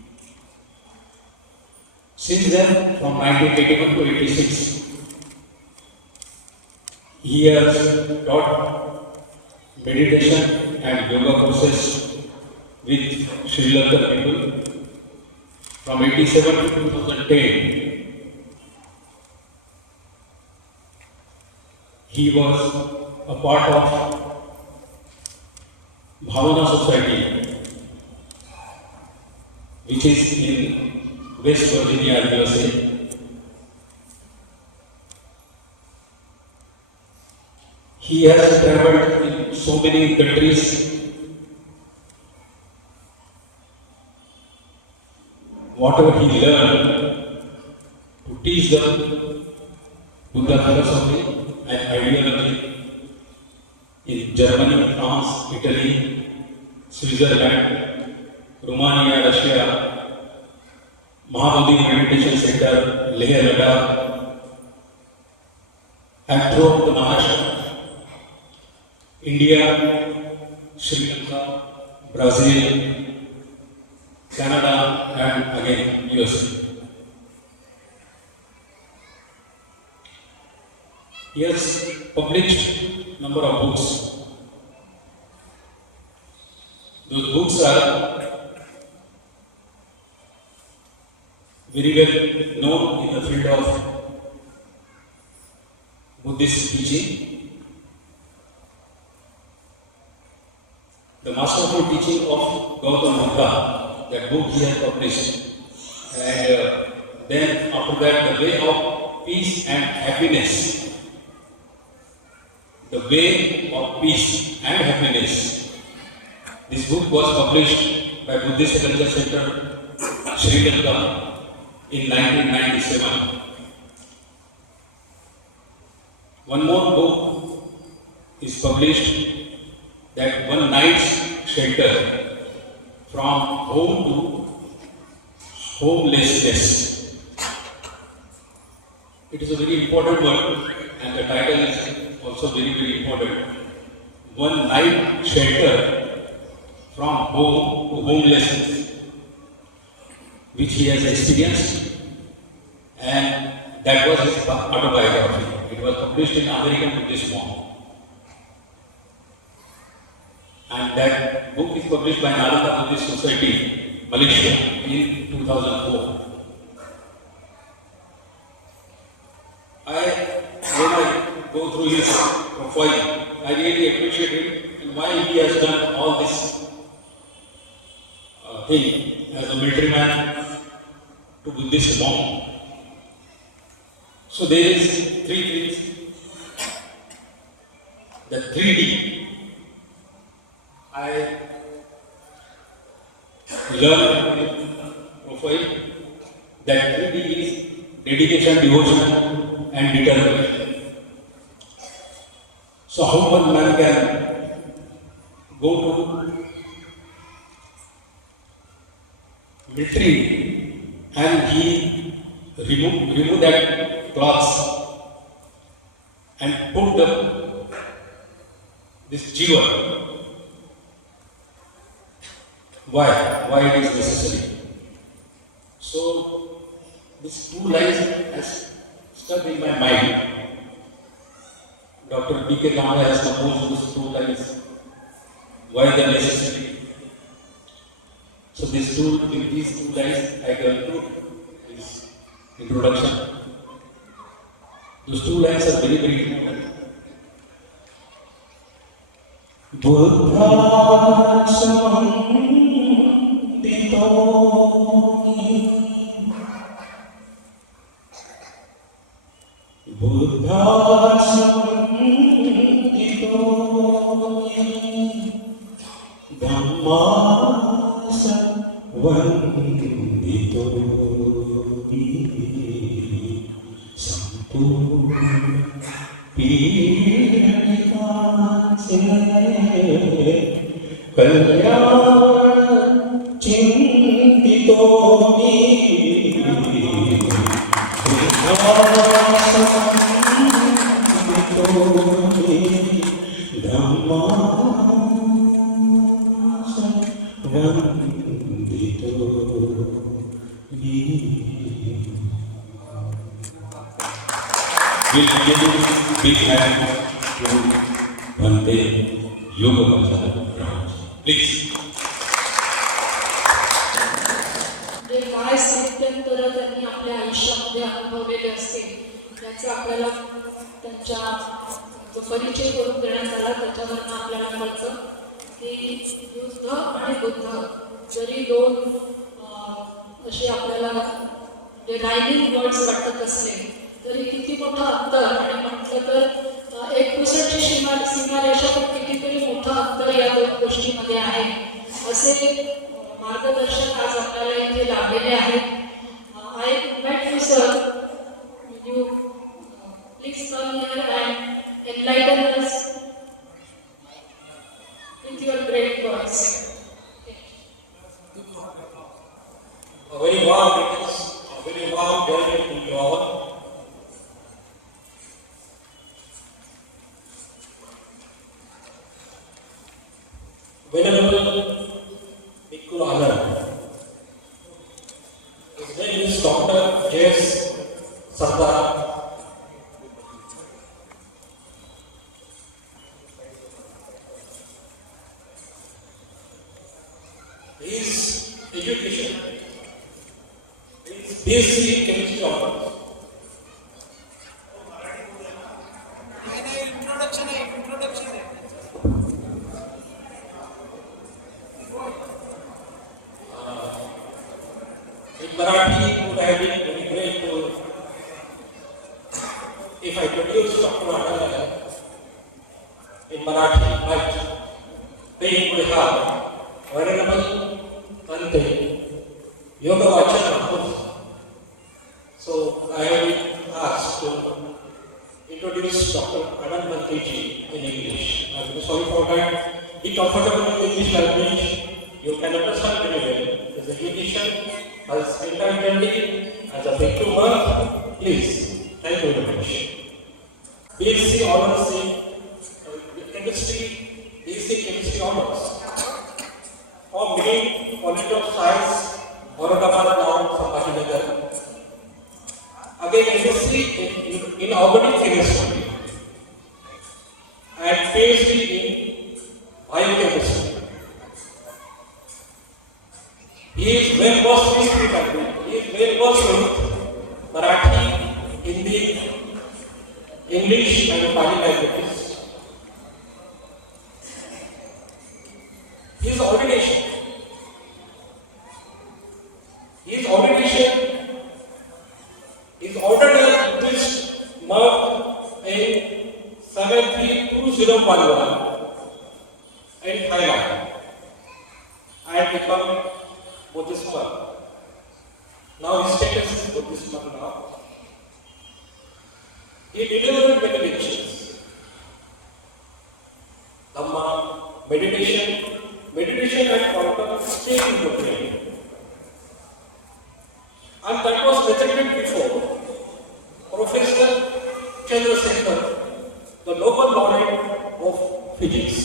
Since then, from 1981 to 86, he has taught meditation and yoga courses with Sri Lankan people. From 87 to 2010, he was a part of Bhavana Society, which is in West Virginia, USA. He has traveled in so many countries. Whatever he learned, to teach them Buddha philosophy and ideology in Germany, France, Italy, Switzerland, Romania, Russia, Mahabodhi Meditation Center, Leh Ladakh, and throughout the Maharashtra, India, Sri Lanka, Brazil, Canada, and again USA. He has published number of books. Those books are very well known in the field of Buddhist teaching. The Masterful Teaching of Gautama Buddha, that book he has published. And then after that, The Way of Peace and Happiness. The Way of Peace and Happiness. This book was published by Buddhist Culture Center, Sri Lanka in 1997. One more book is published, that One Night's Shelter from Home to Homelessness. It is a very important word, and the title is also very, very important. One Night Shelter from Home to Homelessness, which he has experienced, and that was his autobiography. It was published in American Buddhist Monk. And that book is published by Nalanda Buddhist Society, Malaysia, in 2004. When I go through his profile, I really appreciate him and why he has done all this thing as a military man to Buddhist monk. So there is three things. The 3D. I learned profile that 3D is dedication, devotion, and determination. So how one man can go to military and he remove that cloth and put this jiva. Why it is necessary? So these two lines has stuck in my mind. Dr. B.K. Kamala has composed these two lines. Why they are necessary? So with these two lines I conclude this introduction. Those two lines are very, very important. Buddha We'll give big hand to Bhante Yoga. Please. जे काय सत्यंतर त्यांनी आपल्या आयुष्यामध्ये अनुभवलेले असते त्याचा आपल्याला त्यांच्या जो परिचय करून देण्यात आला त्याच्यावरनं आपल्याला कळतं की युद्ध आणि बुद्ध जरी दोन असे आपल्याला जे रायमिंग वर्ड्स वाटत असले तरी किती मोठं अंतर आणि म्हटलं तर 1% सीमारेषा पण कितीतरी मोठं अंतर या दोन गोष्टीमध्ये आहे असे मार्गदर्शक आज आपल्याला इथे लाभलेले आहेत. I invite you sir, you please come here and enlighten us with your great words. A very warm greetings, a very warm welcome to you all. Venerable Bhikkhu Anand, greatest Sardar. His education is BSc Chemistry honors. In Marathi, would have been very great to, if I produce Dr. Anand in Marathi, but being we have Venerable Ante, Yoga Vachana. So I have been asked to introduce Dr. Anand Manteji in English. I'm very sorry for that. Be comfortable in English language. You can understand very well. His education has entirely as a big to work. Please, thank you very much. BSc honors in chemistry, BSc chemistry honors. For me, College of Science, Aurangabad now, Sambhajinagar. Again, MSc in organic chemistry and PhD in biochemistry. He is well versed in three languages. He is well versed with Marathi, Hindi, English, and Pali languages. His ordination is ordered as Buddhist monk in 732011 in Thailand and become Buddhist monk. Now his status is Buddhist monk now. He delivered many lectures. Dhamma, meditation and quantum state in the brain. And that was presented before Professor Chandrasekhar, the Nobel laureate of physics.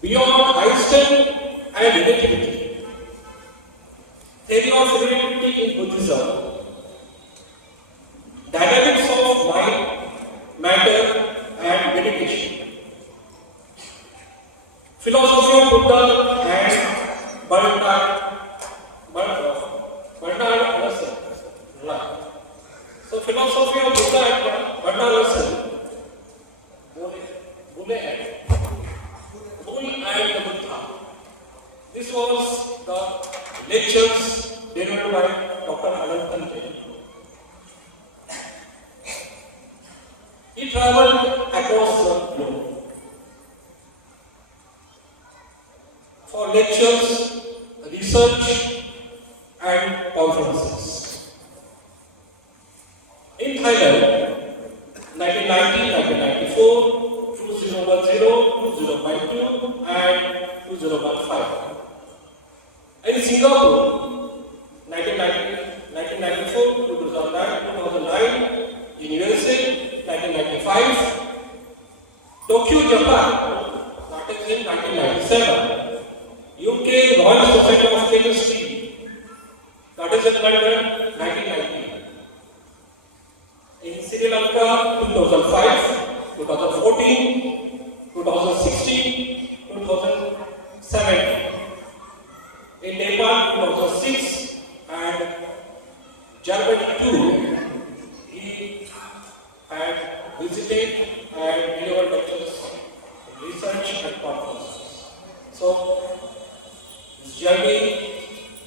Beyond Einstein and relativity, theory of relativity in Buddhism, dynamics of mind, matter, and meditation, philosophy of Buddha and Bernard Russell. So philosophy of Buddha and Bernard Russell, Bull and the Buddha. This was the lectures delivered by Dr. Anand Ante. He traveled across the globe for lectures, research, and conferences. In Thailand, 1990, 1994, 2010, 2012, and 2015. In Singapore, 1994, 2009, in USA, 1995, Tokyo, Japan, that is in 1997, UK, Royal Society of Chemistry, that is in London, 1990. In Sri Lanka, 2005, 2014, 2016, 2017. In Nepal, 2006, and Germany too, he had visited and delivered lectures, research and conferences. So, his journey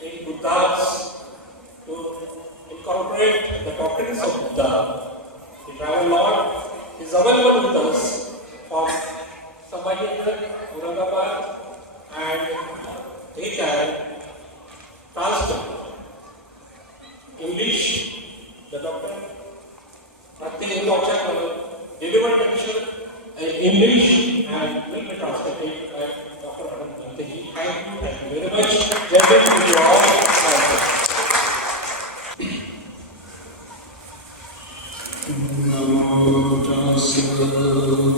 in Buddhas to incorporate the doctrines of Buddha. He traveled a lot. He is available with us from Sambhajinagar, Aurangabad, and he can translate English, the doctor, Pratik Vachak delivered lecture in English and will be translated by Dr. Anand Manteji. Thank you very much. Jai Hind to you all. Namo tassa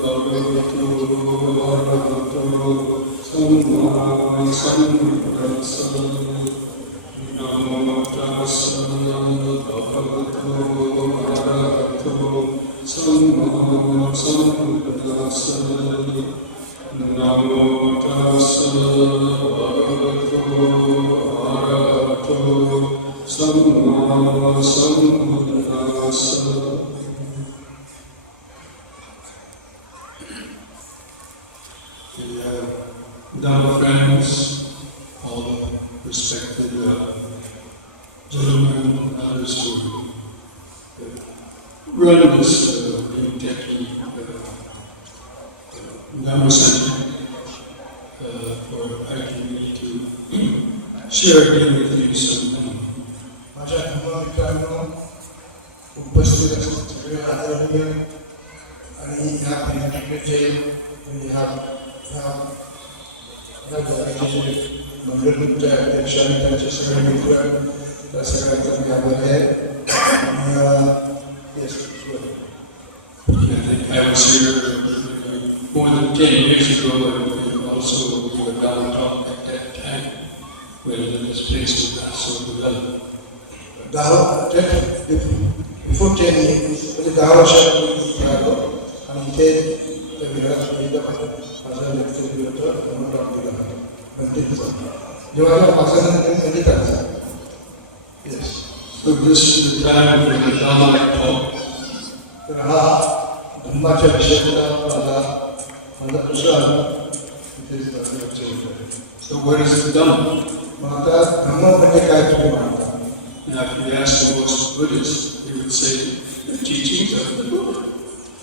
bhagavato arahato samma sambuddhassa. Namo tassa bhagavato arahato samma sambuddhassa. Namo tassa bhagavato arahato samma sambuddhassa. The Dhamma friends, all the respected gentlemen and others who run this New Delhi Dhamma Center, for inviting me to share again with you something. माझ्या धर्ममित्रांनो, उपस्थित सगळे आदरणीय आणि ह्या पर्यटकांचे ह्या मंडळीचे अध्यक्ष आणि त्यांचे सगळे मित्र त्या सगळ्यांचा मी आभारी आहे. I was here more than 10 years ago, and also gave a Dhamma talk at that time when this place was not so developed. Before 10 years, म्हणजे 10 वर्षापूर्वी आलो आणि इथे त्या विहारात माझा लेक्चर दिलं होतं, धर्म टॉक दिला होता. जेव्हा माझा कधी करायचा. Yes. So this is the time for the Dhamma talk. तर हा धर्माच्या विषयाचा माझा दुसरा इथे लेक्चर होतं. So what is the Dhamma? मग आता धर्म म्हणजे काय तुम्ही मानता? Now if you ask the most Buddhists, they would say the teachings of the Buddha.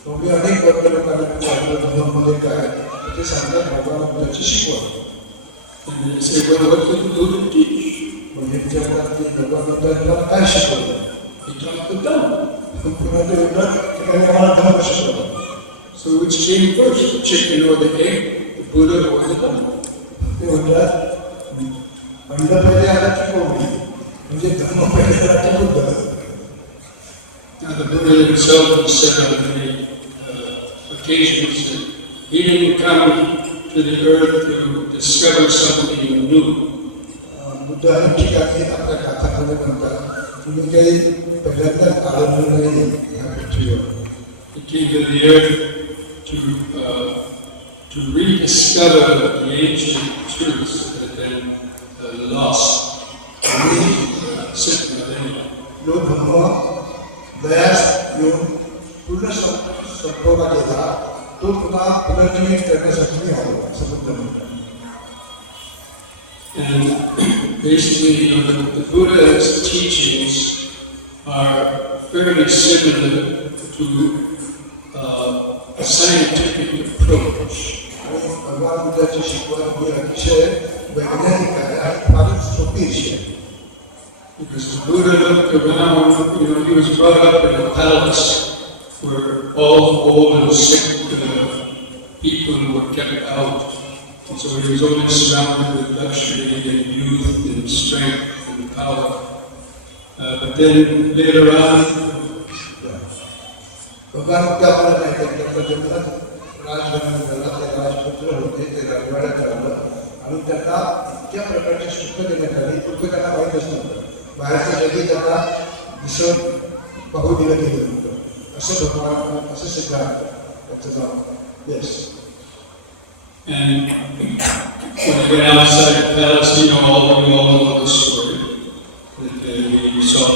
तुम्ही अनेक लोकांना विचारलं धर्म म्हणजे काय, ते सांगतात भगवान बुद्धाची शिकवण. And they say, well, what did the Buddha teach? म्हणजे विचारतात की भगवान बुद्धांना काय शिकवलं? He taught the Dhamma. पुन्हा ते म्हणतात की त्यांनी आम्हाला धर्म शिकवलं. So which came first, the chicken or the egg, the Buddha or the Dhamma? ते म्हणतात अंड पहिले आला की कोंबडी, म्हणजे धर्म पहिले आला की Buddha. Now the Buddha himself said on many occasions that he didn't come to the earth to discover something new. Buddha अनेक ठिकाणी आपल्या गाथांमध्ये म्हणतात तुम्ही काही पहिल्यांदा आढळून नाही ह्या पृथ्वीवर. He came to the earth to rediscover the ancient truths that had been lost. जो धर्म दयास येऊन पूर्ण संपवला गेला तो पुन्हा पुनर्जीवित करण्यासाठी मी आलो असं बुद्ध म्हणतात. And basically, the Buddha's teachings are fairly similar to a scientific approach. आणि भगवान बुद्धाची शिकवण ही अतिशय वैज्ञानिक आहे आणि फारच सोपी अशी आहे. Because the Buddha looked around, he was brought up in a palace where all the old and sick people were kept out. And so he was only surrounded with luxury and youth and strength and power. But then later on, भगवान बुद्ध आपल्याला माहिती आहे त्यांचा जन्म राजघराण्यात झाला, ते राजपुत्र होते, ते राजवाड्यात राहिलं आणि त्यांना इतक्या प्रकारची सुख देण्यात आली, दुःख त्यांना माहीतच नव्हतं. बाहेरच्या जगी त्यांना दिसत पाहू दिलं गेलं नव्हतं. असं भगवान असं सिद्धांत त्याचं नाव. Yes. and when they went outside the palace, we all know the story. That we saw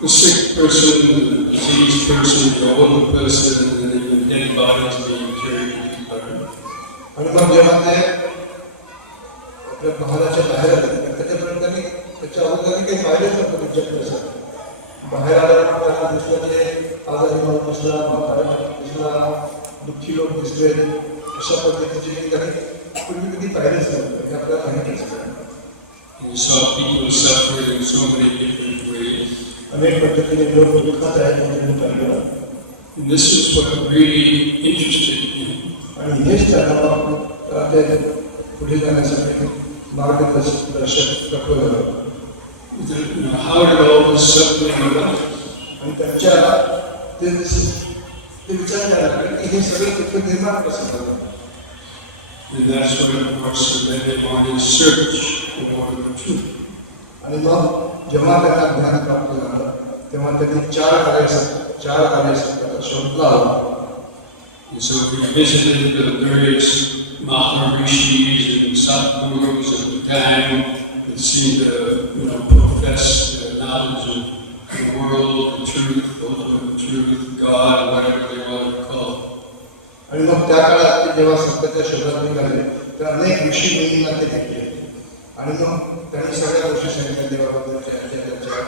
the sick person, the diseased person, the old person, and then the dead bodies being carried into the garden. आणि मग जेव्हा ते आपल्या महालाच्या बाहेर आले त्याच्यापर्यंत त्यांनी त्याच्या अगोदर काही पाहिलेच नव्हतं जग कसं. बाहेर आल्यानंतर त्यांना दिसलं की आजारी माणूस दिसला, म्हातारा दिसला, दुःखी लोक दिसले, अशा पद्धतीचे काही त्यांनी पूर्वी कधी पाहिलेच नव्हतं. हे आपल्याला माहितीच आहे. We saw people suffering in so many different ways. अनेक पद्धतीने लोक दुःखात आहेत म्हणून पाहिलं. And this is what really interested me. आणि हेच त्यांना ते पुढे जाण्यासाठी मार्गदर्शक तत्व झालं. How did all this suffering arise? आणि त्यांच्या ते विचार करायला लागले की हे सगळं दुःख निर्माण कसं झालं. And that's what, of course, that they wanted to search for the truth. आणि मग जेव्हा त्यांना ज्ञान प्राप्त झालं तेव्हा त्यांनी चार कार्यसत्ताचा शोध लावला. And so we visited the various Maharishis and Sadgurus of the time that seemed to, profess the knowledge of the world, the truth, ultimate truth, God, whatever they wanted to call it. आणि मग त्या काळात ते जेव्हा सत्याच्या शोधात निघाले तर अनेक ऋषी मुनींना ते भेटले आणि मग त्यांनी सगळ्या गोष्टी सांगितल्या देवाबद्दलच्या त्यांच्या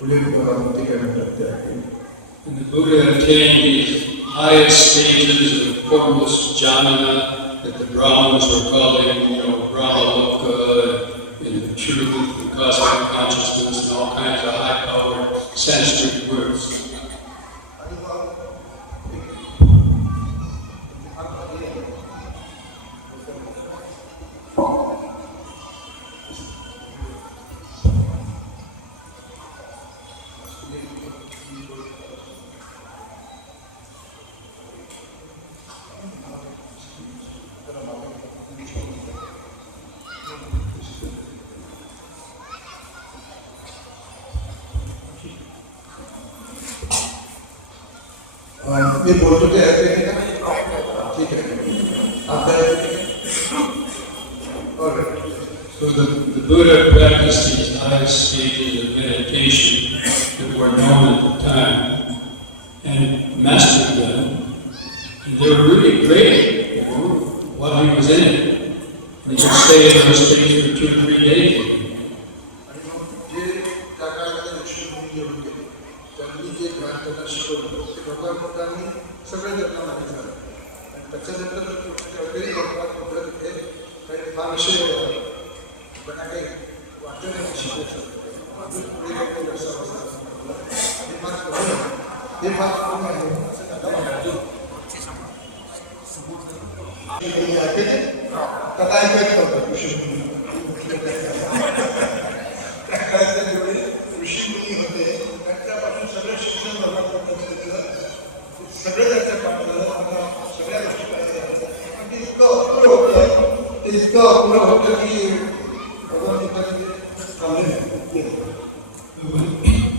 पुढील ते काय म्हणतात त्या. And the Buddha attained these highest stages of formless jhana that the Brahmins were calling, Brahmaloka, and the truth, and cosmic consciousness, and all kinds of high-powered Sanskrit words. मी बोलतो ते ऐकते का? ठीक आहे. आता So the Buddha practiced these highest stages of meditation that were known at the time and mastered them. And they were really great, while he was in it. And he would stay in those states for 2 or 3 days. जे त्या काळामध्ये ऋषीमुनी जे होते त्यांनी जे ज्ञान त्यांना शिकवलं ते भगवान बुद्धांनी सगळे त्यांना माहीत झालं आणि त्याच्यानंतर तरी भगवान बुद्ध तिथे काही फार विषय होता त्यांना काही वाटलं नाही शिकवू शकतो अजून पुढे काही असं हे फार पूर्ण आहे कथा ऐकत होतं ऋषीमुनी ऋषीमुनी होते त्यांच्यापासून सगळं शिक्षण भगवान सगळं त्यांच्या पाठवलं सगळ्या गोष्टी पाहिजे इतकं अपुरं होतं ते इतकं अपुरं होतं की भगवान बुद्धांनी थांबले.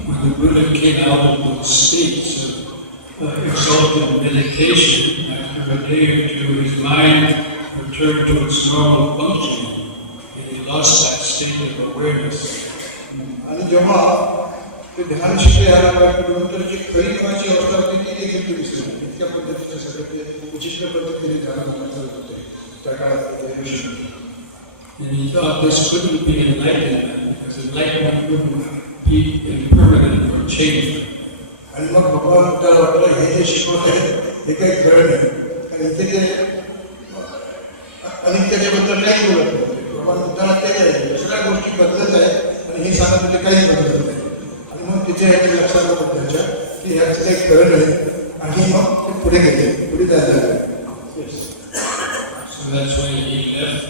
When the Buddha came out of those states of exalted meditation, after a day or two, his mind returned to its normal functioning, and he lost that state of awareness. आणि जेव्हा ते ध्यान शिकले यायला नंतर जी खरी मनाची अवस्था होती ती देखील दिसली इतक्या पद्धतीचे सगळे ते विचित्र पद्धतीने ध्यान करत होते त्या काळात ऋषी. And he thought this couldn't be enlightenment, because enlightenment wouldn't be impermanent or changing. आणि मग भगवान त्याला वाटलं हे जे शिकवते हे काही खरं नाही आणि इथे जे आणि त्याच्याबद्दल काही बोलत नाही. भगवान बुद्धाला ते काय सगळ्या गोष्टी बदलत आहेत आणि हे सांगत म्हणजे काहीच बदलत नाही आणि मग तिथे याच्या लक्षात होतं त्याच्या की ह्याचं काही खरं नाही आणि मग ते पुढे गेले पुढे जायला लागले. So that's when he left,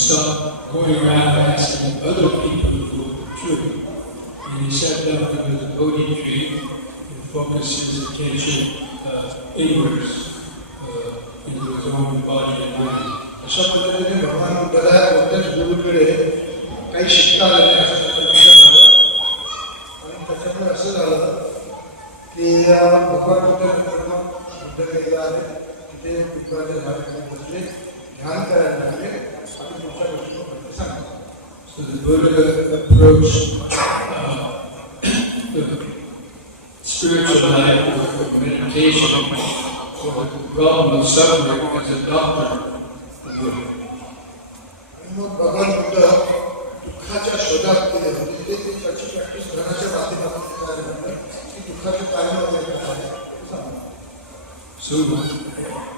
stopped going around asking other people for the truth. And he sat down under the Bodhi tree and focused his attention inwards into his own body and mind. अशा पद्धतीने भगवान बुद्धाला कोणत्याच गुरुकडे काही शिकता आलं नाही असं त्याच्या लक्षात आलं आणि त्याच्यामुळे असं झालं की भगवान बुद्ध गेला आहे तिथे बुद्धाच्या झाडाखाली बसले ध्यान करायला लागले आणि पुढच्या गोष्टी सांगतो. So the Buddha approached the spiritual life with meditation for the problem of suffering as a doctor. आणि मग भगवान बुद्ध दुःखाच्या शोधात गेले होते ते त्याची प्रॅक्टिस घराच्या माध्यमातून करायला लागले की दुःखाचे कारण वगैरे काय आहे ते सांगा. So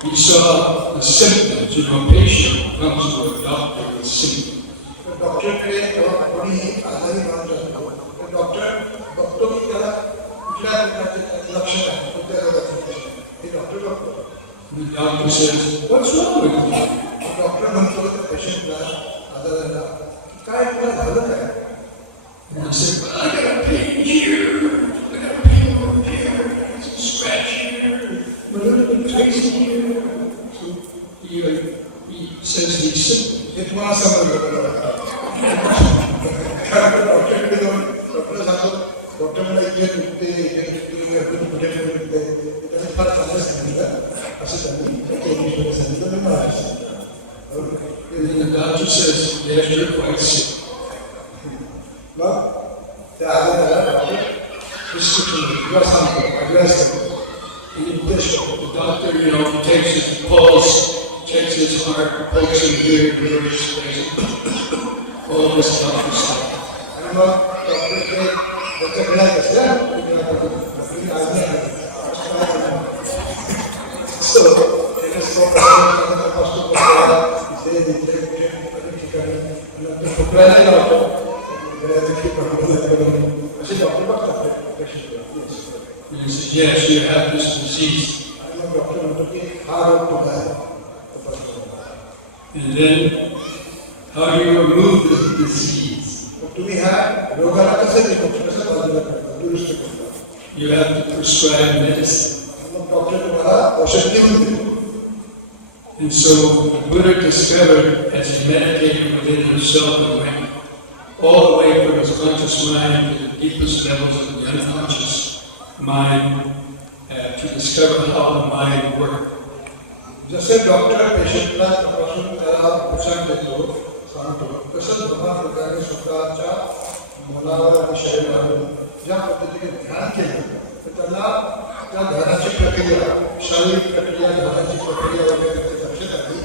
he saw the symptoms. A patient comes to a doctor with symptoms. डॉक्टरकडे जेव्हा कोणीही आजारी माणूस असतो तर डॉक्टर बघतो की त्याला कुठल्या प्रकारचे लक्षण आहे कोणत्या रोगाचे लक्षण आहे हे डॉक्टर बघतो. The doctor says, "What's wrong with you?" Doctor म्हणतो त्या पेशंटला आजाराला काय तुला झालं काय. And he said, "Well, I got a pain here. I got a pain over here. It's a scratch here. A little bit crazy here." So he says disease. हे तुम्हाला समजलं बरोबर. कारण डॉक्टरकडे जाऊन डॉक्टर सांगतो, डॉक्टर मला इथे दुखते, इथे दुखते, कुठे दुखते, त्यांनी फार चांगलं सांगितलं असं त्यांनी इंग्लिशमध्ये सांगितलं, मी मला सांगितलं. And then the doctor says, yes, you're quite sick. मग त्या आजाराला डॉक्टर प्रिस्क्रिप्शन किंवा सांगतो, ॲडवाइस करतो. The doctor, takes his pulse, checks his heart, pokes him here, here, all this stuff is stuff. आणि मग डॉक्टर ते त्याच्या वेळात असल्या आपली आज्ञा आहे. So, टेलिस्कोप तपासतो कशाला, इथे तिथे कुठे अनेक ठिकाणी नंतर ठोकरायला लावतो. वेळाची असे डॉक्टर बघतात पेशंटला. And he says, yes, you have this disease. आणि मग डॉक्टर म्हणतो की हा रोग कुठला आहे तपासतो. And then, how do you remove this disease? मग तुम्ही ह्या रोगाला कसं देतो, कसं बाजूला करता, दुरुस्त करता. You have to prescribe medicine. मग डॉक्टर तुम्हाला औषध लिहून देतो. And so the Buddha discovered, as he meditated within himself and went all the way from his conscious mind to the deepest levels of the unconscious mind, to discover how the mind worked. जसे डॉक्टर पेशंटला तपासून त्याला उपचार देतो, सांगतो, तसंच भगवान प्रकारे स्वतःच्या मनावर आणि शरीरावर ज्या पद्धतीने ध्यान केलं, तर त्याला त्या ध्यानाची प्रक्रिया, शारीरिक प्रक्रिया, ध्यानाची प्रक्रिया वगैरे ते लक्षात आली.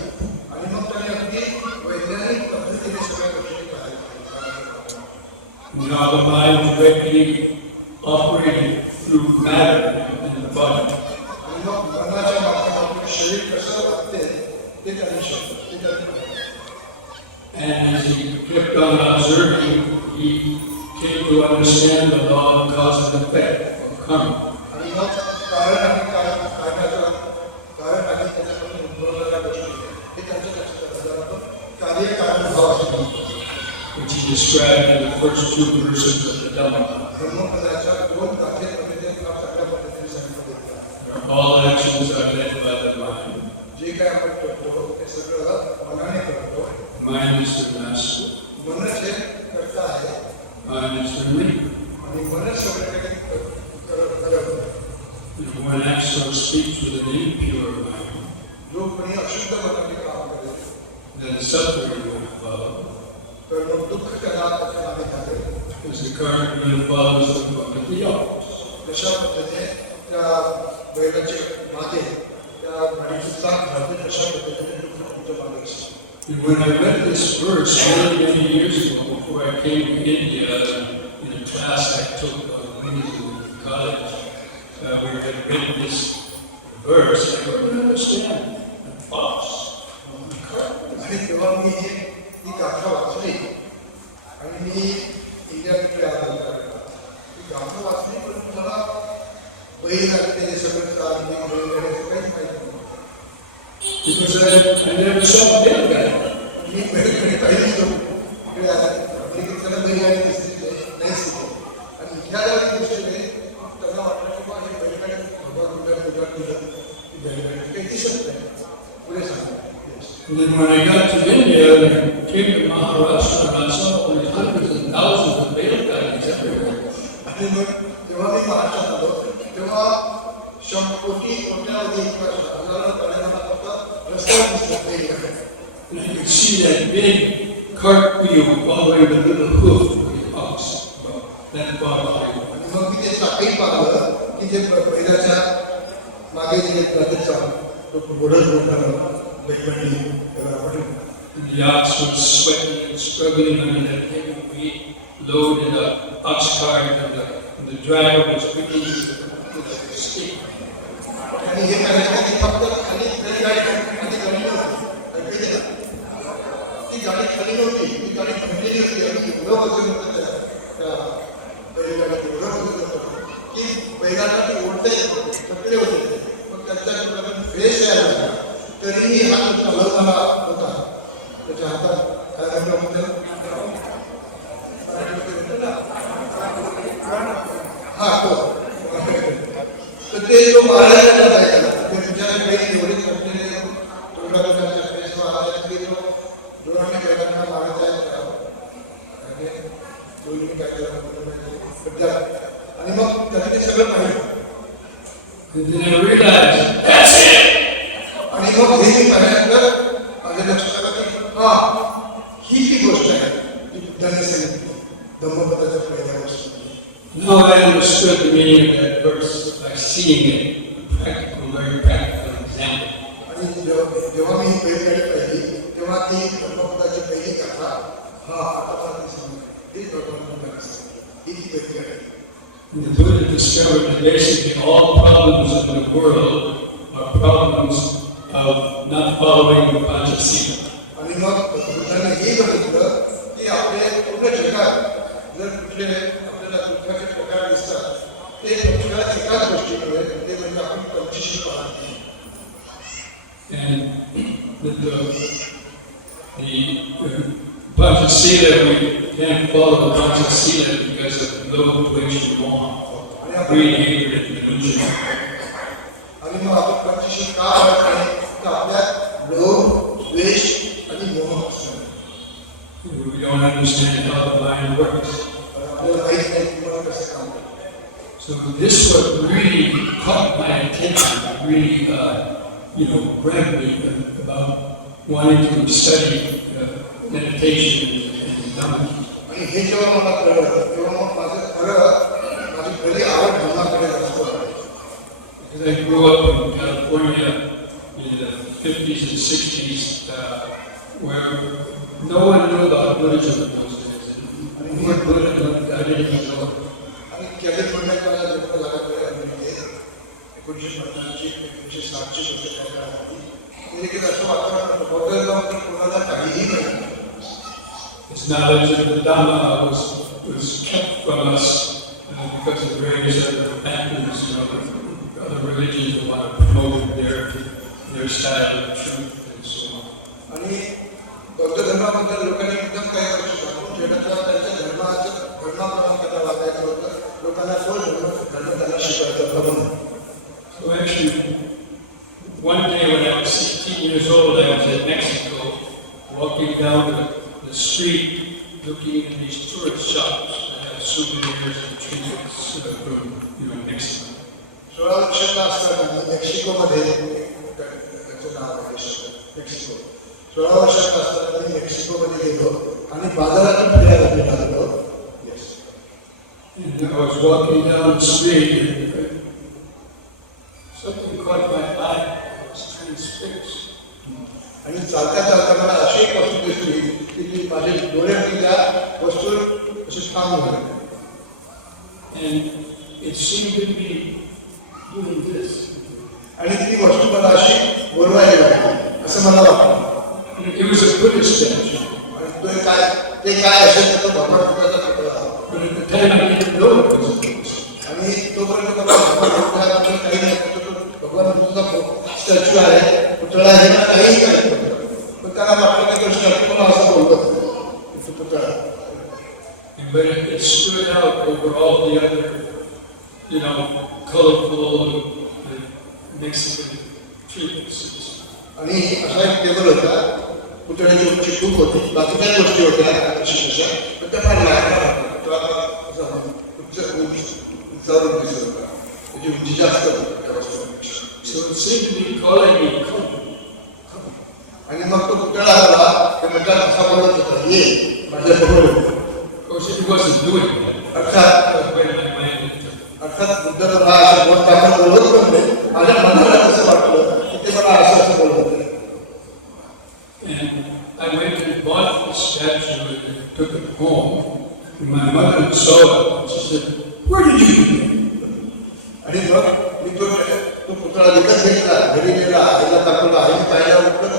आणि मग त्याने अगदी वैज्ञानिक पद्धतीने सगळ्या गोष्टी करायच्या. Now the mind is directly operating through matter in the body. आणि मग मनाच्या माध्यमातून शरीर कसं वागते ते त्यांनी शिकलं, ते त्यांनी. And as he kept on observing, he came to understand the law of cause and effect, of karma. आणि मग कारण आणि कारणाचं कारण आणि त्याच्यापासून उद्भवणाऱ्या गोष्टी हे त्यांच्या लक्षात आलं. आपण कार्य-कारण भाव असं म्हणतो. Which he described in the first two verses of the Dhamma. धर्मपदाच्या 2 गाथेमध्ये ते सगळ्या पद्धतीने सांगितलं. All actions are led by the mind. जे काय आपण करतो ते सगळं मनाने करतो. Mind is the master. मनच हे करता आहे Mind is the leader. आणि मनच सगळं काही करत. If one acts or speaks with an impure mind, जो कोणी अशुद्ध मनाने काम करेल, then suffering will follow. तर मग दुःख त्याला त्याच्या मागे घालेल. As the current wheel follows the foot of the ox. तशा पद्धतीने त्या बैलाच्या मागे त्या गाडीची चाक घालते, तशा पद्धतीने दुःख तुमच्या मागे असते. And when I read this verse many, many years ago, before I came to India, in a class I took on Buddhism in college, we had read this verse, I couldn't understand. And false. आणि तेव्हा मी ही गाथा वाचली आणि मी इंडियाकडे आलो. ती गाथा वाचली, पण मला बैल लागते हे सगळं चालणे वगैरे काहीच माहिती नाही. Because I never saw a dead guy. मी बैलकडे पाहिली इकडे आला, त्याला बैल गाडी दिसते नाही दिसते. आणि ह्या गाडी दृष्टीने त्यांना वाटलं की बा हे बैलगाडी भगवान ती बैलगाडी काही दिसत नाही. पुढे सांगा. And then when I got to India, I came to Maharashtra, and I saw only hundreds and thousands of बैलगाडीज everywhere. आणि मग जेव्हा मी महाराष्ट्रात आलो, तेव्हा कोटी कोट्यावधी किंवा हजारो गाड्यांना फक्त रस्त्यावर दिसत बैलगाड्या. And I could see that big cartwheel following the little hoof of the ox. That far away. आणि मग मी ते चाकही पाहिलं की जे बैलाच्या मागे जे त्याचा तो घोडं मोठा बैलगाडी त्याला आपण. And the ox was sweating and struggling under that heavy weight load in the ox cart, and the driver was picking with a stick. आणि हे करायचं की फक्त खाली तरी गाडी खाली गाडी नव्हती. ती गाडी खाली नव्हती, ती गाडी थांबलेली होती. आणि एवढं वजन होतं त्या बैलगाडीत, एवढं वजन होतं की बैलाला ते ओढता येत नव्हते, थकले होते. मग त्यांच्या फ्रेश यायला लागला तरीही हा चालवताना होता. त्याच्या हातात काय म्हणतात हा तो. तर ते जो महाराजांना जायचा, ते विचार काही एवढे थकलेले तोंडाच्या फेसवर आला की तो And then I realized, that's it! आणि मग हे मी पाहिल्यानंतर माझ्या लक्षात आलं की हा ही ती गोष्ट आहे जी बुद्धाने सांगितली धम्मपदाच्या पहिल्या गोष्टी. Now I understood the meaning of that verse by seeing it, a practical, very practical example. आणि जेव्हा मी ही पहिली गाडी पाहिली तेव्हा ती धम्मपदाची पहिली कथा हा आता मला ती समजली. हीच भगवंताची कथा सांगितली. ही ती पहिली गाडी. And the Buddha discovered that basically all problems in the world are problems of not following the Panchasila. आणि मग बुद्धाने हे बघितलं की आपले पूर्ण जगात जर कुठले आपल्याला दुःखाचे प्रकार दिसतात ते फक्त एकाच गोष्टीमुळे ते म्हणजे आपण पंचशील पाहत नाही. And the Panchasila, we can't follow the Panchasila because of low, dwindling moha, greed, hatred, and delusion. आणि मग आपण पंचशील का पाहत नाही तर आपल्यात लोभ द्वेष आणि मोह असतात. We don't understand how the mind works. आपल्याला माहित नाही की मला कसं काम करतं. So this what really caught my attention, really, grabbed me about wanting to study meditation and Dhamma. आणि हे जेव्हा मला कळलं तेव्हा मग माझी खरी आवड धर्माकडे जास्त वाढली. Because I grew up in California in the 50s and 60s, where no one knew about Buddhism in those days. And what Buddha, I didn't even know. आणि कॅलिफोर्नियात मला जन्म झाला तेव्हा अमेरिकेत 1950ची 1960ची गोष्ट त्या काळातली. अमेरिकेत असं वातावरण होतं बौद्धांमध्ये कोणाला काहीही नाही. This knowledge of the Dhamma was kept from us because of various other factors, other religions that want to promote their style of truth and so on. आणि बौद्ध धर्माबद्दल लोकांनी एकदम काय करू शकतो जगातल्या त्यांच्या धर्माप्रमाणे कथा वागायचं होतं. लोकांना तो धर्म त्यांना शिकवायचा होता म्हणून. So actually, one day when I was 16 years old, I was in Mexico, walking down the street, looking at these tourist shops that have souvenirs and trinkets from Mexico. 16 वर्षाचा असताना मेक्सिकोमध्ये त्याचं नाव आहे मेक्सिको. 16 वर्षाचा असताना मी मेक्सिकोमध्ये गेलो आणि बाजारातून फिरायला निघालो. And I was walking down the street and something caught my eye. I was transfixed. आणि चालता चालता मला अशी एक वस्तू दिसली की ती माझे डोळ्यातली त्या वस्तू अशी ठाम झाली. And it seemed to be doing this. आणि ती वस्तू मला अशी बोलवायला लागली असं मला वाटलं. And it was a Buddhist statue. आणि ते काय असेल तर तो भगवान बुद्धाचा पुतळा. But at the time I didn't know it was a Buddhist. आणि तोपर्यंत मला भगवान बुद्धाबद्दल काही नाही तो भगवान बुद्धाचा स्टॅच्यू आहे पुतळा आहे ना काही नाही. पण त्याला वाटलं की तो स्टॅच्यू मला असं बोलतो तो पुतळा. But it stood out over all the other, colorful Mexican trinkets. आणि असा एक टेबल होता पुतळ्याची उंची खूप होती बाकी काही गोष्टी होत्या अशा पण त्या फार लहान उंचावरून दिसत होता त्याची उंची जास्त होती त्या वस्तूंपेक्षा. So it seemed to be calling me, come. आणि मग तो पुतळा आला त्या म्हटला असा बोलत होता ये माझ्याबरोबर. Of course, it wasn't doing that. अर्थात But when I went into Buddha असं बोलत आपण बोलत पण नाही माझ्या मनाला कसं वाटलं की ते मला असं बोलत होते. And I went and bought the statue and took it home. And my mother saw it and she said, where did you get it? आणि मग मी तो पुतळा विकत घेतला घरी गेला आईला दाखवला आई पाहिला म्हटलं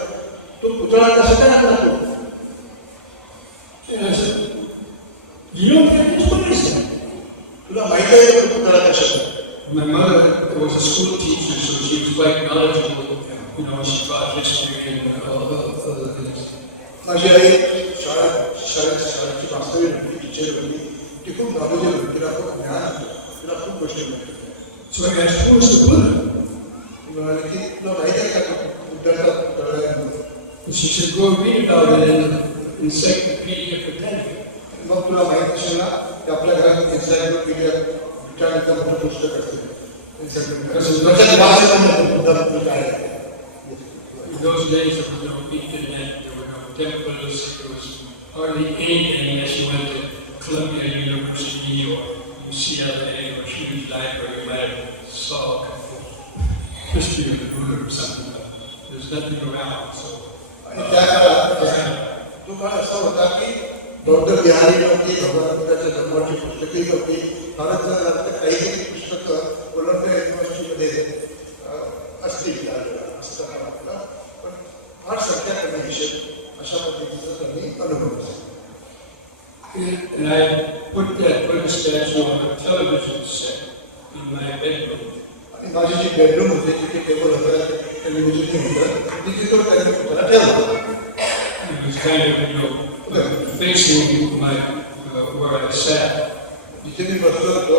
तो पुतळा कसा काय आणला तू. And I said, you don't think it's Buddhist? तुला माहिती आहे तो पुतळा कसा काय. My mother was a school teacher, so she was quite knowledgeable. She taught history and all other things. माझी आई शाळेची वास्तविक होती टीचर होती ती खूप नॉलेजेबल होती तिला खूप ज्ञान होतं तिला खूप गोष्टी माहिती. So I asked, who was the Buddha? ती म्हणाली की तुला माहिती आहे का बुद्धाचा पुतळा आहे म्हणून. And she said, go read about it in the Encyclopedia Britannica. मग तुला माहिती असेल ना की आपल्या घरात एन्सायक्लोपीडिया ब्रिटानिका पुस्तक असते हे सगळं कसं भाषेमध्ये काय आहे? In those days, there was no internet, there were no temples, there was hardly anything unless you went to Columbia University or UCLA or huge library where you saw history of the Buddha or something. But there's nothing around, so. आणि त्या काळात तो काळ असा होता की बौद्ध विहारी नव्हती, भगवान बुद्धाच्या धर्माची पुस्तकही नव्हती. फारच काहीतरी पुस्तकं कोलंबिया युनिव्हर्सिटीमध्ये असतील असं त्यांना वाटलं, पण फार संख्या कमी निषेध अशा पद्धतीचा त्यांनी अनुभव. And I put that Buddha statue on a television set in my bedroom. आणि माझी जी बेडरूम होती तिथे टेबल होतं, टेलिव्हिजन होतं, तिथे तो त्यांनी पुतळा ठेवला. It was kind of, facing my, where I sat. जिथे मी बसलो होतो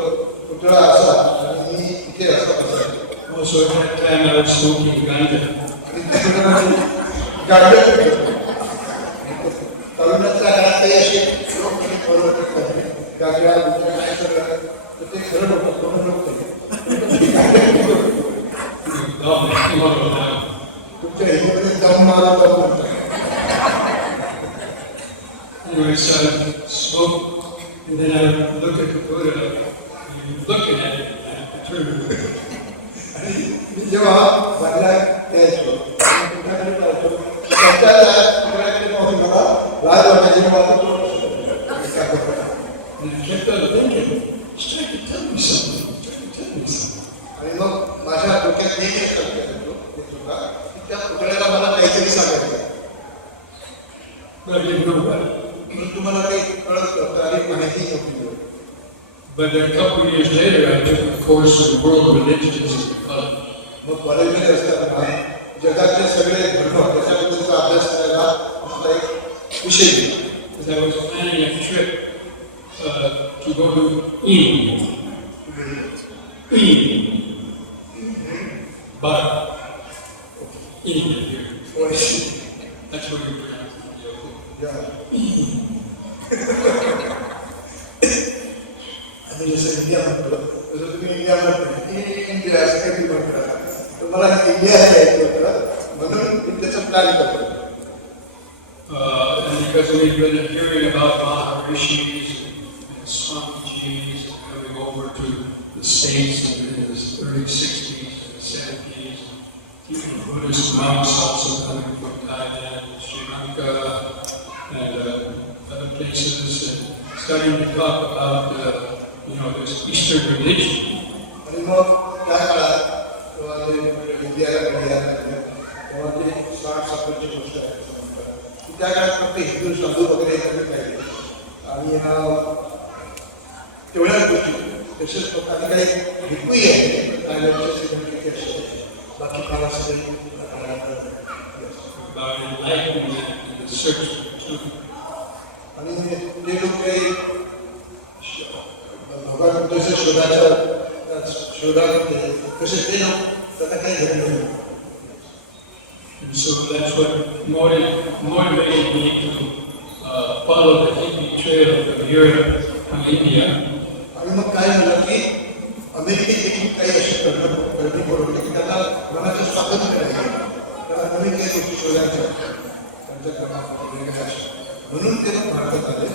पुतळा असा आणि मी इथे असा बसायचो. Also at that time I was smoking ganja. तरुणाच्या काळात काही असे लोक म्हणजे परवडत नाही. गाजरा बिजरा काय सगळं तर ते खरं होतं, कोण लोक तुमच्या हिंदूमध्ये दम मारा दम म्हणतात. Anyway, so I spoke, and then I would look at the Buddha, and looking at it, and I turned. आणि मी जेव्हा बदला द्यायचो तुमच्याकडे पाहतो तुमच्याकडे पाहून मला लाज वाटायची मला And I kept on thinking, he's trying to tell me something, he's trying to tell me something. आणि मग माझ्या डोक्यात नेहमी लक्षात येतो की त्या पुतळ्याला मला काहीतरी सांगायचं. But I didn't know what. म्हणून तुम्हाला काही कळत नव्हतं आणि माहिती नव्हती. But then a couple of years later, I took a course in world religions at college. मग कॉलेजमध्ये असताना जगाचे सगळे धर्म त्याच्याबद्दलचा अभ्यास करायला मला एक विषय दिला. Because I was planning a trip to go to India. But India. That's what you pronounce it. आणि जसं इंडिया म्हणतो तसं तुम्ही इंडिया म्हणतो इंडिया असं काही म्हणतात तर मला इंडिया यायचं होतं म्हणून मी त्याचं प्लॅन करतो. And because we've been hearing about Maharishis and Swamijis coming over to the States in the early 60s and 70s, even Buddhist monks also coming from Thailand and Sri Lanka and other places, and starting to talk about this Eastern religion. आणि मग त्या काळात तेव्हा ते इंडियाला यायला लागले तेव्हा ते 60-70ची गोष्ट आहे असं म्हणतात की त्या काळात फक्त हिंदू साधू वगैरे कमी पाहिजे आणि तेवढ्याच गोष्टी तसेच फक्त आणि काही भिक्कूही आहे थायलंडचे श्रीलंकेचे असे बाकी फार असं About enlightenment and the search for truth. आणि ते लोक काही भगवान बुद्धाच्या शोधात कसे ते लोक त्यांना काही घडलं नाही. And so that's what motivated me to follow the hippie trail from Europe to India. आणि मग काय झालं की अमेरिकेत देखील काही अशी करणी पडवली की त्यांना मनाचं स्वातंत्र्य नाही, त्यांना नवीन काही गोष्टी शोधायच्या त्यांच्या क्रमांक म्हणून ते लोक भारतात आले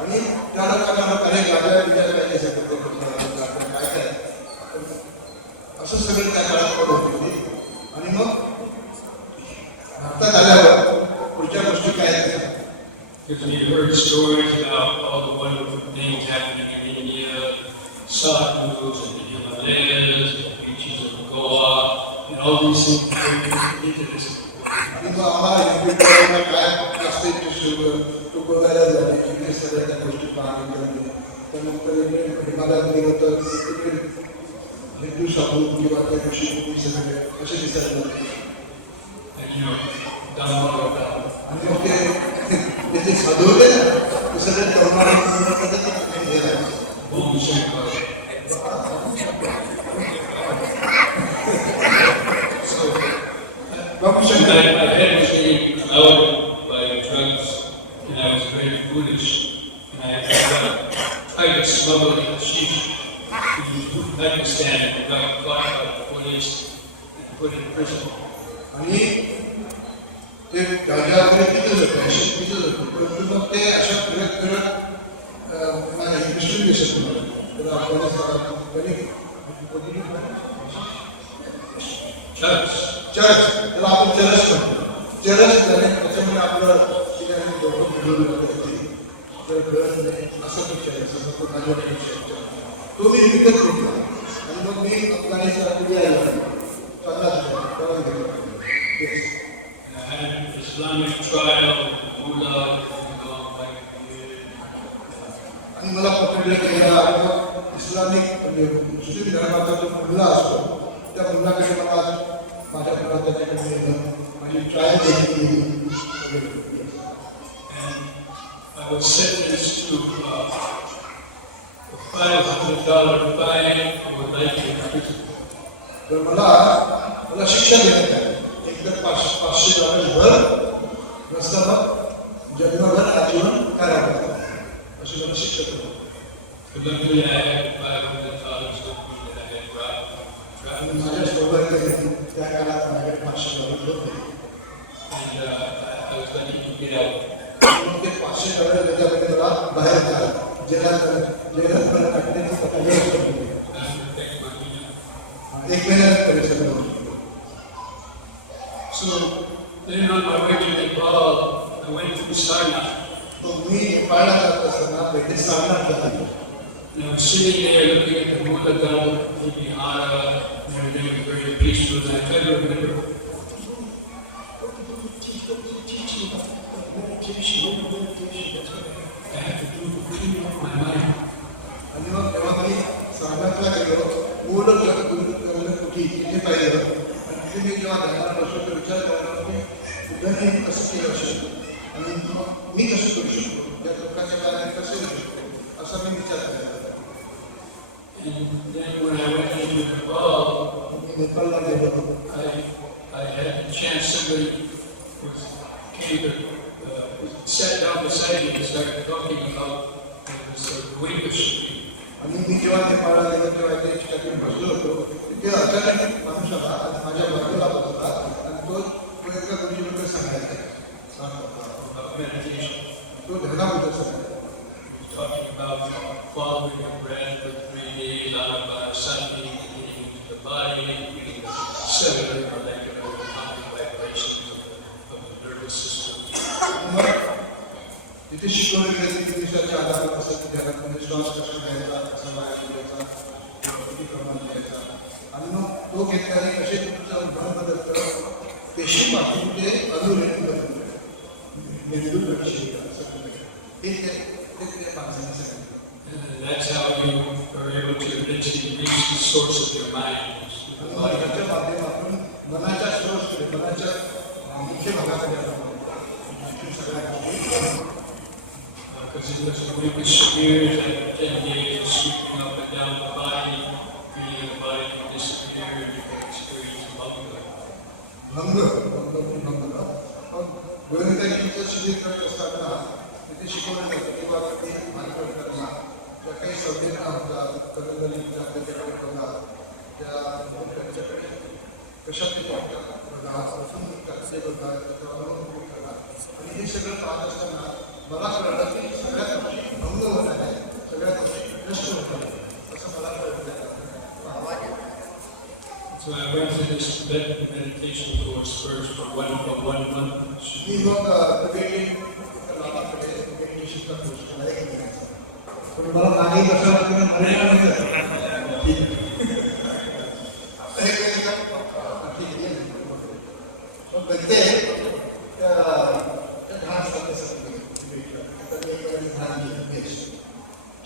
आणि त्या लोकांना काही गाड्या बिड्या काय काय काय असं सगळं त्या काळात पड होती. आणि मग भारतात आल्यावर पुढच्या गोष्टी काय आहेत Because we heard stories about all the wonderful things happening in India, sadhus and the Himalayas, the beaches of Goa, and all these things came into this. आणि मग आम्हाला काय जास्त इंटरेस्ट तो गोव्याला झाले तिथे सगळ्या त्या गोष्टी पाहणे त्यानंतर हिमालयात गेलं तर तिकडे हिंदू साधू किंवा त्या ऋषी सगळे असे दिसायला लागले. आणि मग ते जे साधू होते ना ते सगळे तरुणांना पद्धतीने गेले. My head was getting clouded by drugs, and I was very foolish, and I tried to smuggle hashish Pakistan and got caught by the police and put in prison. आणि ते गाजावगैरे तिथेच होते, असे तिथेच होते. परंतु मग ते अशा फिरत फिरत मला क्रिश्चन देशात मिळाले. तर चर्च, त्याला आपण चरस म्हणतो. चरस झाले त्याच्यामुळे आपलं ठिकाणी डोकं फिरवलं जाते. तर कळत नाही असं विचार असं तो माझ्या विचार तो मी विकत घेतला आणि मग मी अफगाणिस्तानमध्ये आलो. चांगला प्रवास घेतला. I had an Islamic trial, mullah, आणि मला पकडलं गेला आणि मग इस्लामिक म्हणजे मुस्लिम धर्माचा जो मुल्ला असतो त्या मुल्लाकडे मला माझ्या घरात त्याच्याकडे नेलं. माझी ट्रायल केली. I was sentenced to a $500 fine for life in prison. तर मला शिक्षा देण्यात आली. एकतर $500 भर नसतं मग जन्मभर आजीवन कारावास अशी मला शिक्षा दिली. Luckily, I had $500 that I had brought. आणि माझ्या सोबत त्या काळात माझ्याकडे $500 होते. And I was lucky to get out. मग ते $500 त्याच्यामध्ये मला बाहेर काढला. जेलात मला टाकण्याची व्यवस्था केली. एक महिन्यात परिसर होतो. So then on my way to Nepal, I went to Sarnath. तो मी नेपाळला जात असताना भेटीत सारनाथ झाली. And I was sitting there looking at the Mulagam, the Vihara, and everything was very peaceful. And I tried to remember. I had to do clean up my mind. आणि मग तेव्हा मी सारनाथला गेलो. पूर्ण कुठे तिथे पाहिलं आणि तिथे मी जेव्हा ध्यानात बसलो तर विचार करणार की बुद्धांनी कसं केलं असेल आणि मग मी कसं करू शकतो, त्या लोकांच्या बाहेर कसं येऊ शकतो असा मी विचार केला. And then when I went into Nepal, मी नेपाळला गेलो. I had a chance, somebody came to sat down beside me and started talking about this Uyghur. आणि मी जेव्हा नेपाळला गेलो तेव्हा त्या ठिकाणी बसलो होतो. तिथे अचानक माणूस आला आणि माझ्या बाजूला बसला आणि तो एका गोष्टीबद्दल सांगायचा. About meditation. तो ध्यानाबद्दल सांगायचा. Talking about following your breath for 3 days, Anapanasati, getting into the body, getting the cellular molecular atomic vibrations of the nervous system. मग तिथे शिकवलं गेलं की दिवसाच्या आधारावर असं ध्यानामध्ये श्वास कसा घ्यायचा, कसा बाहेर घ्यायचा, किती प्रमाणात घ्यायचा आणि मग तो घेतल्याने कसे तुमचं मन बदल करत पेशीपासून ते अधोरेखी बदल मेंदू पेशी असं हे ते माणसाने सांगितलं. And that's how you are able to eventually reach the source of your mind. आणि मग ह्याच्या माध्यमातून मनाच्या स्रोतकडे, मनाच्या मुख्य भागाकडे आपण सगळ्या Because it was a week of spears and 10 days sweeping up and down the body, feeling the body can disappear, you can experience भंग गोविंदांचं शिबिर करत असताना तिथे शिकवलं जातं किंवा ते मानकर करणार ज्या काही संवेदना होतात, करंगलीच्या आपल्याकडे होतात, त्या त्यांच्याकडे कशा ते वाटतात, ते करतात, त्याचा अनुभव करतात आणि हे सगळं पाहत असताना मला कळलं की सगळ्यात गोष्टी भंग होत आहे, सगळ्यात गोष्टी नष्ट होत आहेत असं मला कळलं. So I went to this meditation course first for one month. मी मग लाभाकडे मेडिटेशनचा कोर्स केला 1 महिन्याचा. पण मला मागे कसं वाटतं मग कधी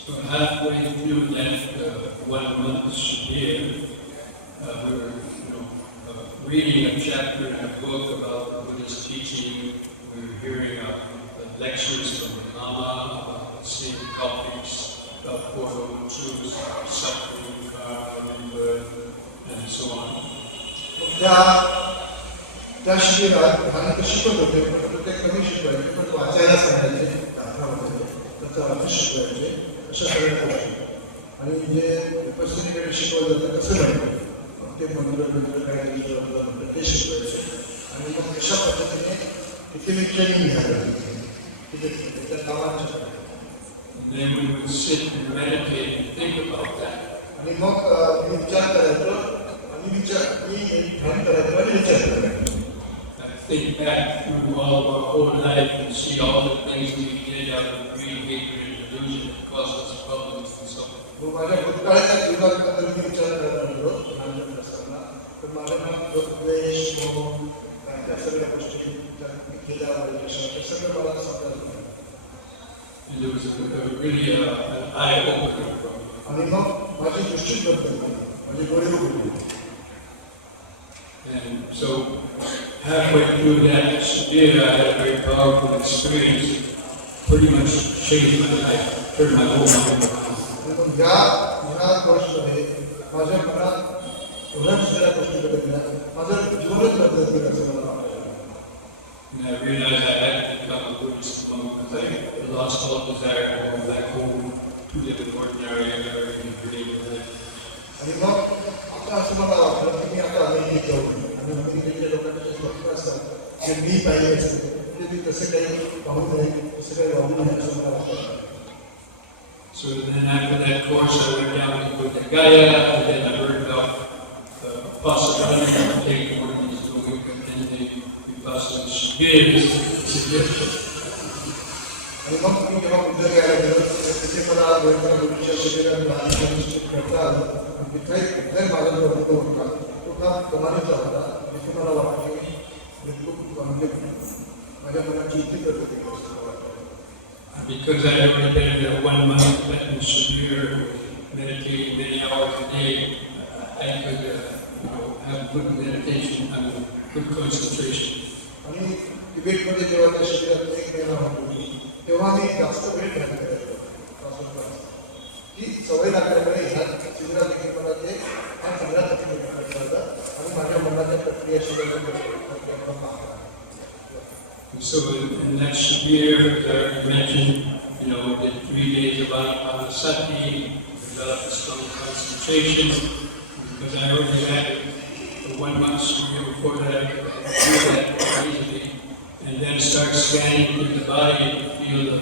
So halfway through that 1 month year, we were reading a chapter in a book about Buddhist teaching. We were hearing lectures from the Lama about the same topics, about Four Noble Truths, suffering, karma, rebirth, and so on. त्या शिबिरात ध्यान शिकवत होते, पण ते कमी शिकवायचे, पण वाचायला सांगायचे, त्याचा अर्थ शिकवायचे, अशा सगळ्या गोष्टी. आणि जे शिकवलं जातं तसं नाही. ते मंत्र काय ते शिकवायचे आणि मग कशा पद्धतीने तिथे मी ट्रेनिंग घ्यायला तिथे त्या कामाच्या. And then we would sit and meditate and think about that. आणि मग मी विचार करायचो आणि मी ध्यान करायचो आणि विचार करायचो. I think back through all of our whole life and see all the things we did out of greed, hatred, and delusion that caused us problems and so on. मग माझ्या भूतकाळाच्या जीवनाबद्दल मी विचार करायला लागलो लहानपणी असताना. तर माझ्या द्वेष, मोह, त्या सगळ्या गोष्टी केल्या त्या सगळं मला समजायला. And it was really an eye-opener for me. आणि मग माझी दृष्टी बदलली, माझी डोळे उघडली. And so halfway through that spirit, I had a very powerful experience, pretty much changed my life, turned my whole life around. मग या कोर्समध्ये माझ्या मनात एवढ्या दुसऱ्या गोष्टी बदलल्या, माझं जीवनच बदलत गेलं असं मला वाटतं. And I realized I had to become a Buddhist monk because I lost all desire to go back home to live an ordinary American everyday life. आणि मग आता असं मला वाटलं की मी आता अमेरिकेत जाऊ आणि अमेरिकेच्या लोकांचे स्वप्न असतात ते मी पाहिजे असते म्हणजे मी तसं काही पाहू नये, तसं काही वागू नये असं मला वाटतं. So then after that course, I went down to Buddha Gaya, and then I heard about the possibility of taking one of these yogic and the Vipassana Shibirs. आणि मग मी जेव्हा बुद्ध घ्यायला गेलो तिथे मला गोविंदच्या शरीरात निश्चित करता आलं आणि तिथे जर माझा जो अनुभव होता तो फार कमालीचा होता. जिथे मला वाटते मी खूप माझ्या मनाची इच्छा करत होती. Because I had already been there 1 month in Shibir, meditating many hours a day, I could have good meditation and good concentration. आणि तिबेटमध्ये जेव्हा त्या शरीरात 1 महिना होतो तेव्हा मी जास्त वेळ ध्यान करायचो. ही सवय लागल्यामुळे ह्या शिबिरात देखील मला ते ह्या शिबिरात करायचं आणि माझ्या मनाच्या प्रक्रिया शिबिरात. So in that Shibir, as I already mentioned, did 3 days of Anapanasati, developed a strong concentration, because I already had for 1 month Shibir before that, I could do that easily, and then start scanning through the body and feel the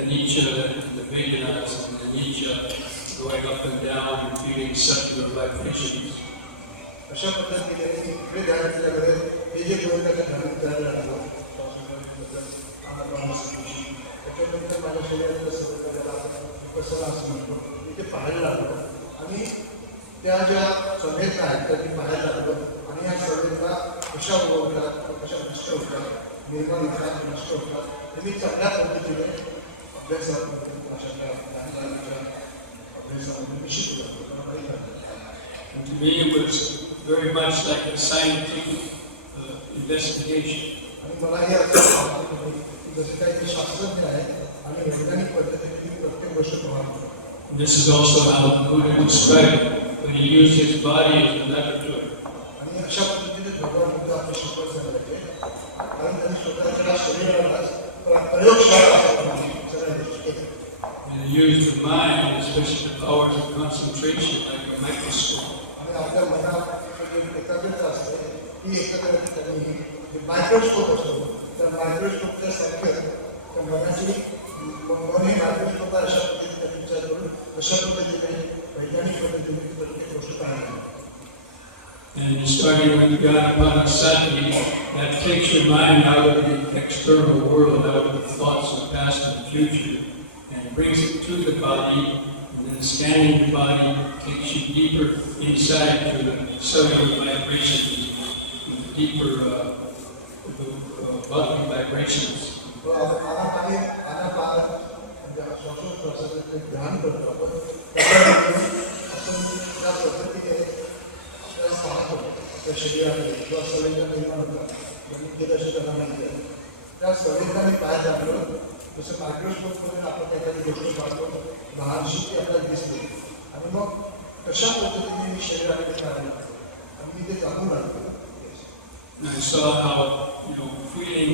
anicca, the veganas, and the anicca going up and down and feeling circular vibrations. अशा पद्धतीने इकडे ध्यान केल्याकडे हे जे गोविंदाच्या ध्यान करायला लागलो त्याच्यानंतर माझ्या शरीरातलं सगळं त्याला विपसना असं म्हणतो मी ते पाहायला लागलो आणि त्या ज्या संवेदना आहेत त्या मी पाहायला लागलो आणि या संवेदना कशा उगवतात कशा नष्ट होतात निर्माण होतात नष्ट होतात हे मी चांगल्या पद्धतीने अभ्यासामध्ये अभ्यासामध्ये मी शिकलो. And to me it was very much like a scientific investigation. आणि मला हे असं जसं काही शास्त्रज्ञ आहे आणि वैज्ञानिक पद्धतीने प्रत्येक गोष्ट पाहतो. This is also how the Buddha described it when he used his body as a laboratory. आणि अशा पद्धतीने भगवान बुद्ध आपले शिकवत सांगितले कारण त्यांनी स्वतःच्या शरीराला प्रयोगशाळा असं म्हणाले. And he used the mind, especially the powers of concentration, like a microscope. आणि आपल्या मनात एकाग्रता असते ही एकाग्रता त्यांनी मायक्रोस्कोप असतो त्या मायक्रोस्कोपच्या सारखं त्या मनाची कोणी मायक्रोस्कोप अशा पद्धतीने विचार करून अशा पद्धतीने वैज्ञानिक पद्धतीने प्रत्येक गोष्ट पाहायला. And starting with Anapanasati, that takes your mind out of the external world, out of the thoughts of past and future, and brings it to the body. And then scanning the body takes you deeper inside to the cellular vibrations, the deeper bodily vibrations. ध्यान करतो आपण त्याच्यामध्ये आपण त्या पद्धतीने आपल्याला पाहतो त्या शरीरामध्ये किंवा संवेदना निर्माण होतात त्यांनी केल्याशी त्यांना माहिती आहे त्या संवेदनाने काय लागलं जसं मायक्रोस्कोपमध्ये आपण एखादी गोष्ट पाहतो लहानशी ती आपल्याला दिसते आणि मग कशा पद्धतीने मी शरीराकडे काय लागतो आणि मी ते जाणून लागतो. And I saw how, feeling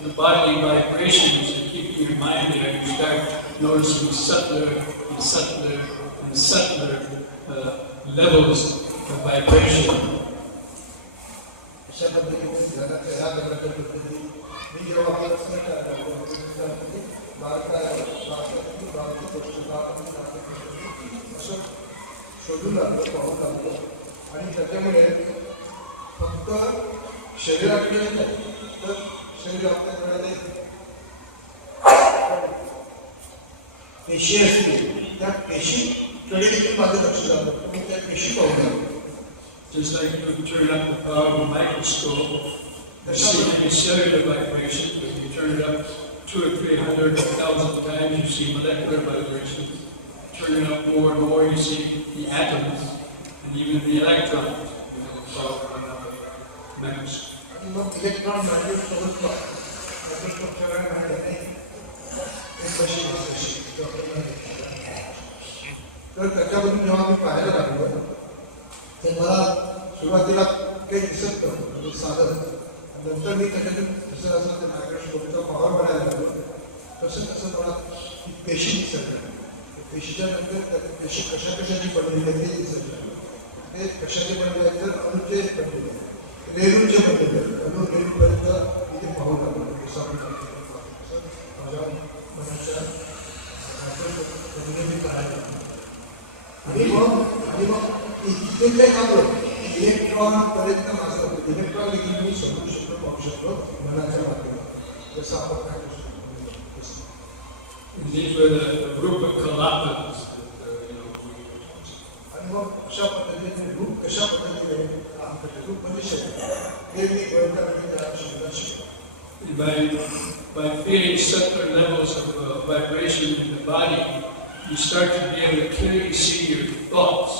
the bodily vibrations and keeping your mind there, you start noticing subtler and subtler and subtler levels of vibration. अशा पद्धतीने ध्यानाच्या ह्या प्रकारच्या पद्धती मी जेव्हा आपल्याला असं शोधून लागलो पाहून लागलो आणि त्याच्यामुळे फक्त शरीराकडे नाही तर शरीर आपल्याकडे पेशी असतील त्या पेशीकडे देखील माझं लक्ष जातं तुम्ही त्या पेशी पाहून लागतो. Just like you turn up the power of a microscope, you see any cellular vibration. If you turn it up 200 or 300 or 1,000 times, you see molecular vibrations. Turn it up more and more, you see the atoms and even the electrons. You know, the power of another microscope. आणि मग इलेक्ट्रॉन मायक्रोस्कोपच्या वेळेला तर त्याच्यावरून जेव्हा मी पाहायला लागलो तर मला सुरुवातीला काही दिसत नव्हतं साधन नंतर मी त्याच्यातून जसं असं ते मायक्रोस्कोपचा पॉवर बघायला लागलो तसं तसं मला ती पेशी दिसत नाही पेशीच्या नंतर त्या पेशी कशाची बनलेली आहे ते दिसत नाही ते कशाचे बनले आहेत तर अणूचे बनलेले आहेत रेणूचे बनलेले आहेत अणू रेणूपर्यंत इथे पाहू लागलो जसं आपण माझ्या मनाच्या मी पाहायला आणि मग इथे काय झालं इलेक्ट्रॉन पर्यंत माझं इलेक्ट्रॉन देखील मी समजू शकतो पाहू शकतो मनाच्या माध्यमात जसं आपण काय करू शकतो. And these were the group of Kalapas. आणि मग अशा पद्धतीने ग्रुप कशा पद्धतीने काम करते ग्रुप म्हणजे शरीर हे मी गणितामध्ये त्या शब्दात शिकतो. By feeling certain levels of vibration in the body, you start to be able to clearly see your thoughts.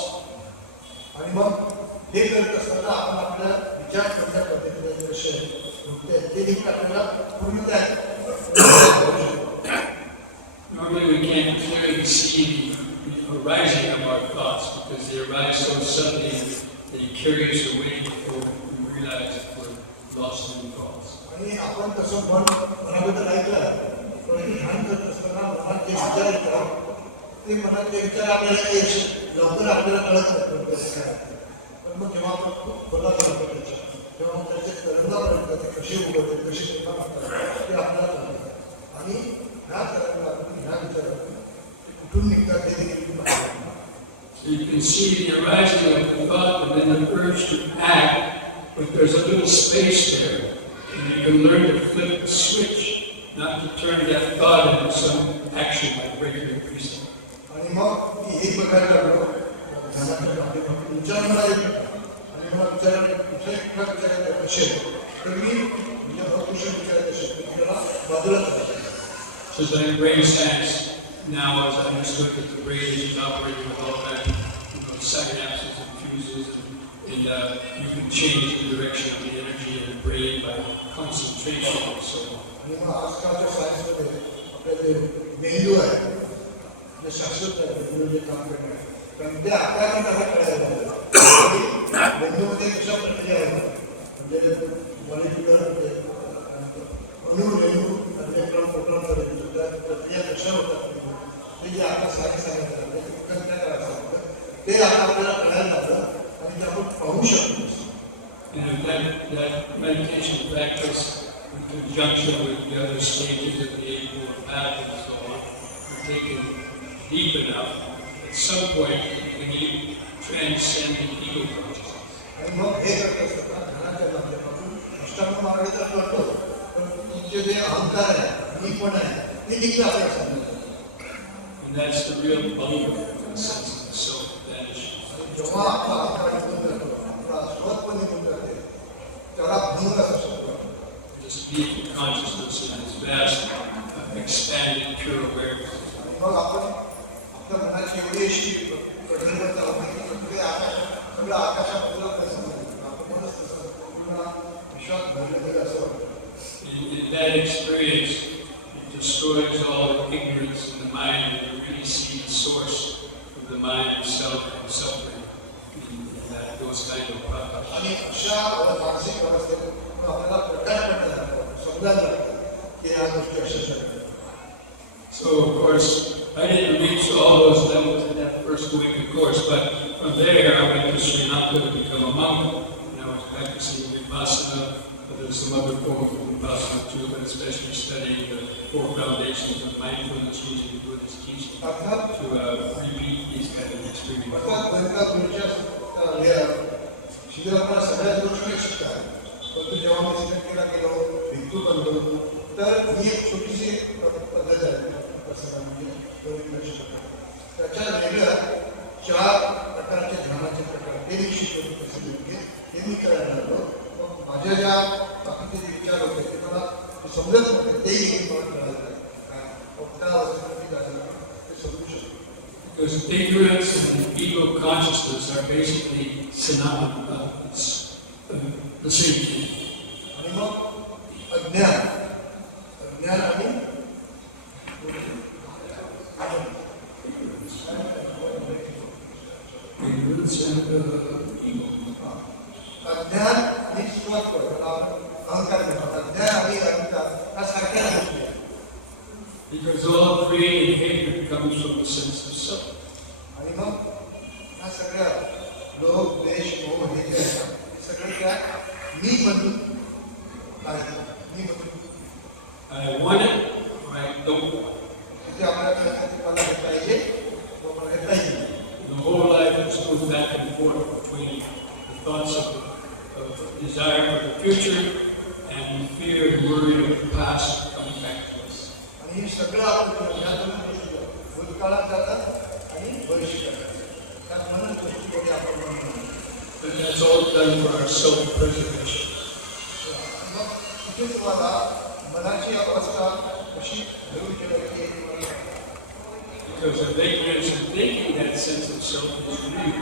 आणि मग हे करत असताना आपण आपल्या विचार कोणत्या पद्धतीने कसे होते ते देखील आपल्याला पूर्णतः Normally we can't clearly see the arising of our thoughts because they arise so suddenly that they carry us away before we realize that we're lost in thoughts. आणि आपण तसं मनाबद्दल ऐकलं पण ध्यान करत असताना मनात जे विचार येतात ते मनातले विचार आपल्याला लवकर आपल्याला कळत नाही पण मग जेव्हा आपण खूप खोलात जातो त्याच्या तेव्हा मग त्याचे तरंगापर्यंत ते कसे उघडते कसे निर्माण होतात ते आपल्याला कळतात आणि ह्या तरंगातून ह्या विचारातून ते कुठून निघतात हे देखील माहिती. So you can see the arising of the thought and then the urge to act, but there's a little space there. And you can learn to flip the switch, not to turn that thought into some action like regular reason. आणि मग मी हे बघायला लागलो ध्यानाच्या माध्यमातून विचार मला येतो आणि मला विचारायला कसे तर मी म्हणजे भरपूर विचारायचे असेल त्याला बाजूला करायचं. So it's like brain science now is understood that the brain is operating with all kinds of synapses and fuses, and you can change the direction of the energy in the brain by concentration and so on. आणि मग आजकालच्या सायन्समध्ये आपल्या जे मेंदू आहे जे शास्त्रज्ञ आहे मेंदूचे काम करणे कारण ते आपल्याला त्याला कळायला मेंदूमध्ये कशा प्रक्रिया आहेत म्हणजे मॉलिक्युलर अणू रेणू इलेक्ट्रॉन प्रोटॉन त्या प्रक्रिया कशा होतात ते जे आता सायन्स सांगितलं काय करायचं होतं ते आता आपल्याला कळायला लागलं आणि ते आपण पाहू शकतो. And that meditation practice in conjunction with the other stages of the Eightfold Path and so on, are taken deep enough, at some point when you transcend the ego consciousness. आणि मग हे करत असताना ध्यानाच्या माध्यमातून अष्टांग मार्ग तर करतो पण तुमचे जे अहंकार आहे मी पण आहे ते देखील आपल्याला समजतं. And that's the real belief in the sense of the self vanishing. जेव्हा आपला अहंकार निघून जातो आपला स्वत पण निघून जाते त्याला भंग असू शकतो. Just deep consciousness in its vast, expanded, pure awareness. मग आपण आपल्या मनाची एवढी अशी कठोरता होती की सगळे सगळं आकाशाबद्दल कसं आपण म्हणूनच तसं पूर्ण विश्वास भरलेलं असं वाटतं. In that experience, it destroys all ignorance in the mind and you really see the source of the mind itself and suffering in those kind of practice. आणि अशा मानसिक अवस्थेत आपल्याला प्रकार पडतात समजायला लागतं की या गोष्टी अशा So, of course, I didn't reach all those levels in that first week, of course, but from there I went to Sri Lanka to become a monk, and I was practicing Vipassana. But there's some other forms of Vipassana too, but especially studying the four foundations of mindfulness using Buddhist teaching अर्थात to repeat these kind of experiences. अर्थात गोविंदा तुमच्या शिबिराला सगळ्याच गोष्टी शिकतात. परंतु जेव्हा मी श्रीलंकेला गेलो, भिक्खू बनलो, तर ही एक छोटीशी पद्धत आहे विपස්සना म्हणजे गोविंदा शिकवतात. त्याच्या वेगळ्या 4 प्रकारचे ध्यानाचे प्रकार ते मी शिकवतो. ते मी करायला लागलो. मग माझ्या ज्या बाकीचे जे विचार होते ते मला समजत नव्हते, तेही मला कळायला लागले. त्या अवस्थेमध्ये जायला ते समजू शकतो. Because ignorance and ego consciousness are basically synonymous, the same thing. आणि मग अज्ञान आणि Ignorance and ego. अज्ञान आणि स्वत्व त्याला अहंकार म्हणतात. अज्ञान आणि अहंकार ह्या सारख्या गोष्टी आहेत. Because all created hatred comes from the sense of self. आणि मग ह्या सगळ्या लोभ, द्वेष, मोह हे जे आहेत हे सगळं त्या मी म्हणून आहे. मी म्हणून I want it or I don't want it. म्हणजे आपल्याकडे मला हे पाहिजे व मला हे पाहिजे. The whole life is goes back and forth between the thoughts of desire for the future and fear and worry of the past coming back to us. आणि हे सगळं आपण ह्या 2 गोष्टी भूतकाळात जातात आणि भविष्यकाळात. त्या म्हणून गोष्टीमध्ये आपण म्हणतो. And that's all done for our self-preservation. मग तिथे तुम्हाला मनाची अवस्था कशी घडवून ठेवायची. Because of ignorance and thinking, that sense of self is real.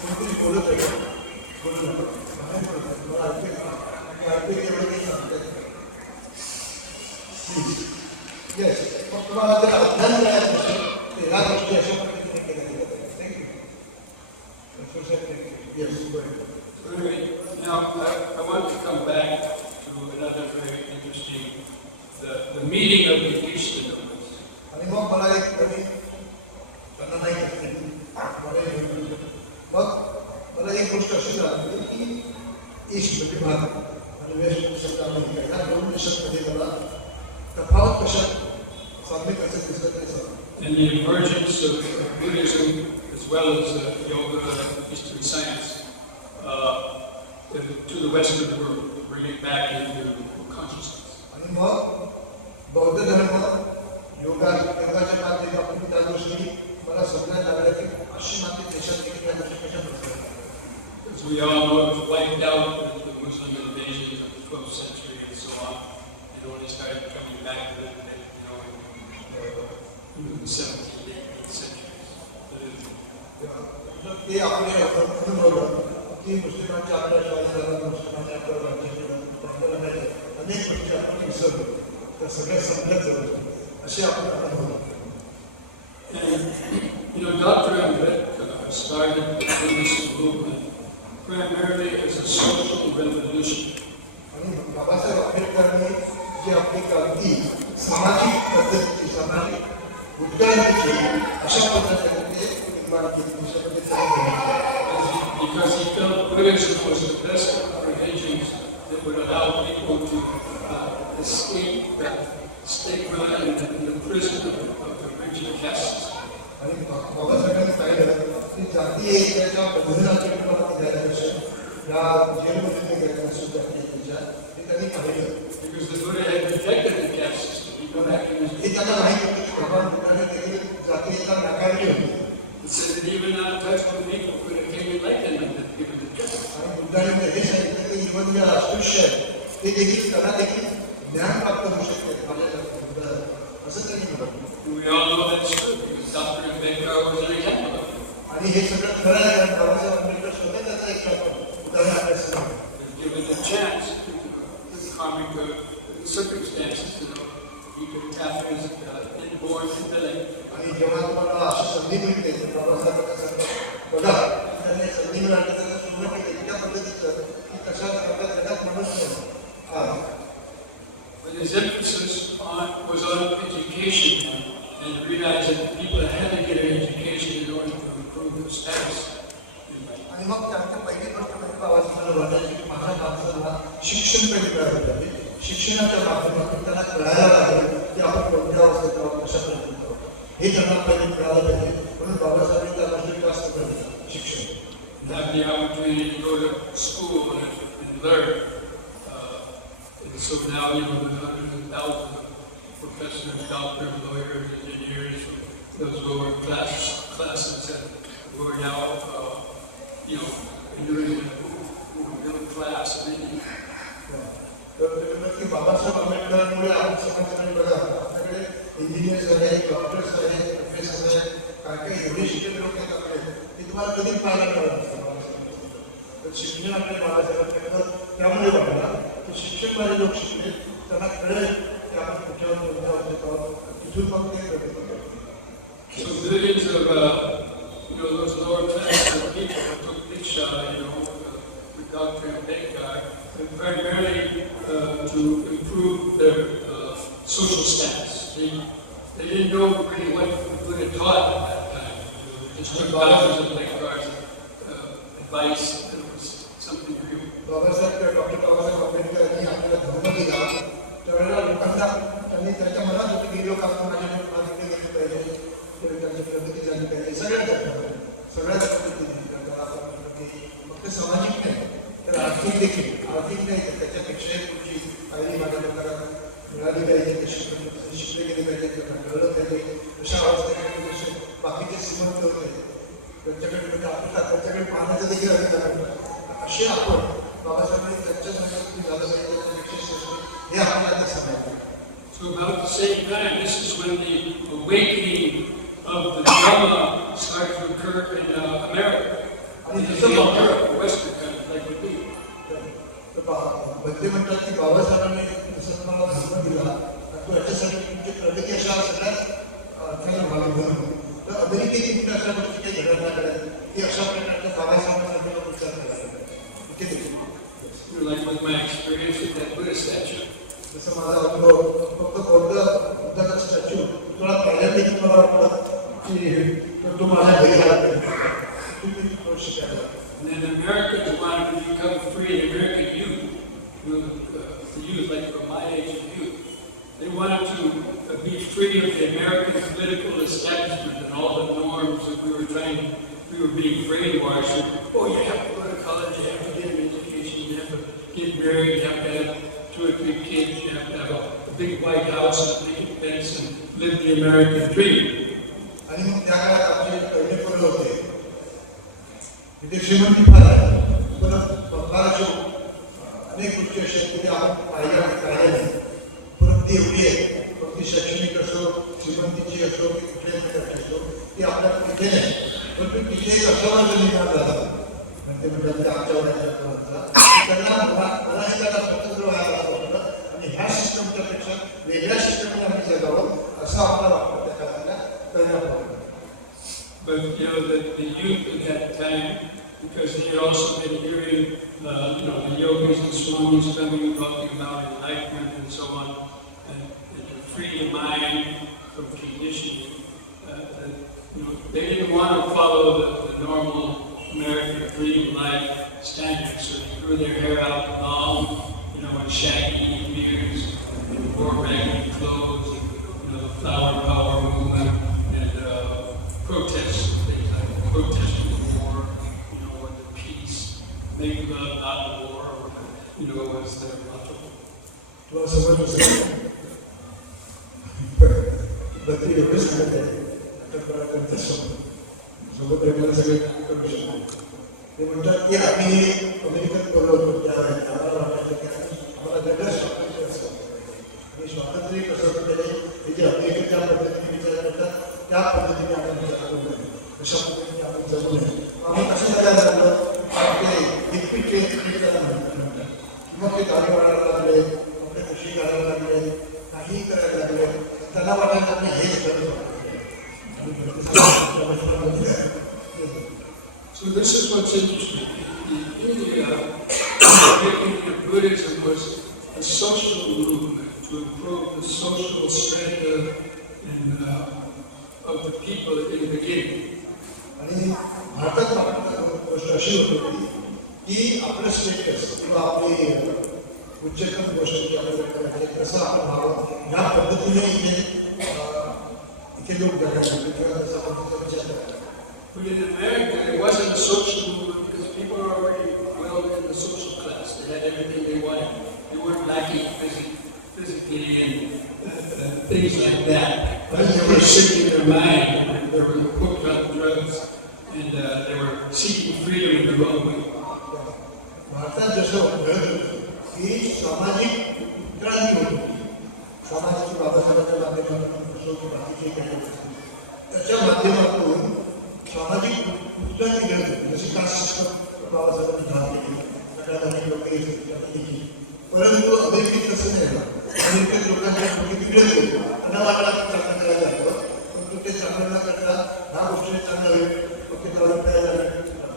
कोणतरी बोलत आहे बोलू नका. बाहेर बोलत आहे. मला ऐकू एवढं काही सांगता येत नाही. येस, मग तुम्हाला जर अज्ञान मिळायचं असेल तर ह्या गोष्टी अशा पद्धतीने केल्या जातात. येस, बरोबर. Anyway, now I want to come back to another very interesting, the meeting of the Ishtadas. आणि मग मला एक नवीन त्यांना नाही करते मग मला एक गोष्ट अशी लागली की ईस्ट म्हणजे भारत आणि वेस्ट शब्दामध्ये ह्या 2 देशांमध्ये मला तफावत कशा साम्य कसं दिसत ते सांग. And the emergence of Buddhism as well as yoga, history, science to the Western world, to bring it back into consciousness. आणि मग बौद्ध धर्म योगाच्या माध्यमातून त्या गोष्टी मला समजायला लागल्या की पाश्चिमात्य देशात त्या गोष्टी कशा बसतात. As we all know, it was wiped out with the Muslim invasions of the 12th century and so on. It only started coming back a little bit, in the 17th, 18th centuries. ते आपले अनुभवलं की मुस्लिमांच्या आपल्या शहराला मुस्लिमांच्या आपल्या राज्यात अनेक गोष्टी आपण विसरलो त्या सगळ्या समजत जातो असे आपण अनुभवलं. And Dr. Ambedkar started the Buddhist movement primarily as a social revolution. आणि बाबासाहेब आंबेडकरांनी जी आपली क्रांती सामाजिक पद्धती सामाजिक उद्गारांची अशा पद्धतीने ते निर्माण केली. Because he felt Buddhism was the best of religions that would allow people to escape that stigma and the prison of the rigid caste. आणि बाबासाहेबांनी पाहिलं की जातीय एकाच्या बंधनाचे तुम्हाला द्यायचं असेल या जेलमध्ये द्यायचं असेल जातीच्या ते त्यांनी पाहिलं. Because the Buddha had rejected the caste system. He go back in his हे त्यांना माहिती होतं की भगवान बुद्धाने त्यांनी जातीयता नाकारली होती. He said that even untouched people could attain enlightenment if given the choice. आणि बुद्धाने हे सांगितलं की जीवन जे अस्पृश्य आहे ते देखील त्यांना देखील ज्ञान प्राप्त होऊ शकते माझ्या असं त्यांनी म्हटलं. We all know that's true because Dr. Ambedkar was an example of it. आणि हे सगळं खरं आहे कारण बाबासाहेब आंबेडकर स्वतः त्याचा एक उदाहरण आपल्याला सांगितलं. Given the chance, the karmic circumstances, he could tap his inborn intellect. आणि जेव्हा तुम्हाला अशी संधी मिळते तर बाबासाहेबांना सांगतात बघा त्यांनी संधी मिळाली तर पूर्ण त्या पद्धतीचं की कशा प्रकारे जगात माणूस आहे. With his emphasis was on education and realized that people had to get an education in order to improve their status. आणि मग त्यांच्या पहिली गोष्ट म्हणजे बाबासाहेबांना वाटायची की माझ्या माणसाला शिक्षण पहिले मिळालं पाहिजे. शिक्षणाच्या माध्यमातून त्यांना कळायला लागेल की आपण कोणत्या अवस्थेत आहोत, कशा प्रकारे आहोत हे त्यांना पहिले मिळालं पाहिजे. म्हणून बाबासाहेबांनी त्या गोष्टी जास्त करतात शिक्षण. Have the opportunity to go to school and learn. And so now you know there's hundreds of thousands of professors, doctors, lawyers, engineers, those lower classes that who are now doing middle class of India. तर ते म्हणतात की बाबासाहेब आंबेडकरांमुळे आपण समाजाकडे बघा आपल्याकडे इंजिनियर्स आहेत, डॉक्टर्स आहेत, प्रोफेसर आहेत, काय काय एवढे शिक्षण लोक आहेत आपले ते तुम्हाला कधी पाहायला मिळत नाही. तर शिक्षणाकडे बाबासाहेबांकडे त्यामुळे वाटला की शिक्षण वाले लोक शिकले त्यांना कळेल की आपण कुठल्यावर कोणत्या अवस्थेत आहोत, तिथून मग ते प्रगती करतो. So millions of those lower class people took diksha, with Dr. Ambedkar, and primarily to improve their social status. They didn't know really what Buddha taught at that time. Just took Dr. Ambedkar's advice, and it was something real. Babasaheb doctor Babasaheb Ambedkar यांनी आपल्याला धर्म दिला त्यावेळेला लोकांना त्यांनी त्यांच्या मनात होते की लोक आपण माझ्याकडे गेले पाहिजे, त्यांची प्रगती झाली पाहिजे. सगळ्याच प्रगती दिली त्यांना फक्त सामाजिक नाही तर आर्थिक देखील. आर्थिक नाही तर त्याच्यापेक्षाही तुमची काही माझ्या लोकांना मिळाली पाहिजे, ते शिकले गेले पाहिजे, त्यांना कळलं पाहिजे. अशा अवस्थेकडे जसे बाकीचे श्रीमंत होते त्यांच्याकडे म्हणजे आपल्याला त्यांच्याकडे पाहण्याचा देखील अधिकार आहे. असे आपण बाबासाहेबांनी त्यांच्या संस्कृती झालं पाहिजे त्याच्यापेक्षा श्रेष्ठ हे आपल्याला ते सांगायचं. So about the same time, this is when the awakening of the Dhamma started to occur in America. And in America, Western countries like we do. बदले म्हणतात की बाबासाहेबांनी जसं तुम्हाला धर्म दिला तो याच्यासाठी तुमची प्रगती अशा सगळ्याच अर्थाने व्हावी म्हणून. तर अमेरिकेची कुठे अशा गोष्टी काही घडत नाही घडत की अशा प्रकारच्या बाबासाहेबांना विचार करायला इथे देखील. Like with my experience with that Buddha statue. जसं माझा अनुभव फक्त बुद्धाचा स्टॅच्यू तुला पहिल्यांदा देखील मला वाटलं की तो माझ्या घरी आला पाहिजे शिकायला. And then Americans wanted to become free. American youth, the youth like from my age of youth, they wanted to be free of the American political establishment and all the norms that we were being brainwashed. Oh, you have to go to college, you have to get an education, you have to get married, you have to have 2 or 3 kids, you have to have a big white house and a big fence and live the American dream. आणि मग त्या काळात आपले पहिले पोरं होते तिथे श्रीमंती फार आहे, परत बंगालच्या अनेक गोष्टी अशा आहेत की आपण पाहिल्या नाही. परत ती एवढी आहे मग ती शैक्षणिक असो, श्रीमंतीची असो की कुठल्याही प्रकारची असो ती आपल्याला तिथे नाही. पण तिथे एक असा वर्ग निर्माण झाला म्हणजे म्हणजे आमच्या वयाच्या त्यांना मला हे त्याला स्वतंत्र व्हायला असं वाटलं आणि ह्या सिस्टमच्या पेक्षा वेगळ्या सिस्टमने आम्ही जगावं असं आपल्याला वाटतं त्या काळाला कळलं. But the youth at that time, because they had also been hearing, the yogis and swamis coming and talking about enlightenment and so on, and to free the mind from conditioning. They didn't want to follow the normal American dream life standards, so they grew their hair out long, and shaggy beards, and wore ragged clothes, and the flower power movement. Protests, things like protesting the war, or the peace, make love, not war, was their motto. तुला समज असेल बत्री एवढे सांगत आहे त्यांचा सोबत रेग्युलर सगळे करू शकतो. ते म्हणतात की आम्ही अमेरिकेत बोललो होतो त्यावेळेस आम्हाला वाटायचं की आम्हाला वेगळं स्वातंत्र्य असतं आणि स्वातंत्र्य कसं होतं त्याने जे अमेरिकेत ज्या पद्धतीने विचार करतात त्या पद्धतीने आपण जगू नये, अशा पद्धतीने आपण जगू नये. आम्ही कसं करायला लागलं ते एकपीठ करायला म्हणतात मग ते गाडी वाढायला लागले, आपले कशी घालायला लागले, काहीही करायला लागले. त्यांना वाटायला लागले हेच करतो. So this is what's interesting. In India, the Buddhism was a social movement to to improve the social strata of the people in the beginning. आणि भारतात आपल्याला गोष्ट अशी होत होती की आपलं स्टेटस किंवा आपली उच्चतम गोष्ट जी आपल्याला करायची कसं आपण व्हावं ह्या पद्धतीने इथे लोक जगायचे किंवा तसा पद्धतीने विचार करायचे. But in America, there wasn't a social movement because people were already well in the social class. They had everything they wanted. They weren't lacking physically and things like that. But they were sick in their mind. They were hooked on drugs and they were seeking freedom in their own way. भारतात जसं घडत होतं की सामाजिक क्रांती होती, सामाजिक बाबासाहेबांच्या माध्यमातून असो की बाकीचे काही त्याच्या माध्यमातून सामाजिक उत्क्रांती घडत होती. जशी कास्ट सिस्टम बाबासाहेबांनी घाल केली, अनेक लोक केली. परंतु अमेरिकेत तसं नाही झालं. अमेरिकेत लोकांच्या गोष्टी तिकडेच होते, त्यांना वाटला चांगलं करायला लागलं, परंतु ते चांगलं न करता ह्या गोष्टी चांगल्या होईल फक्त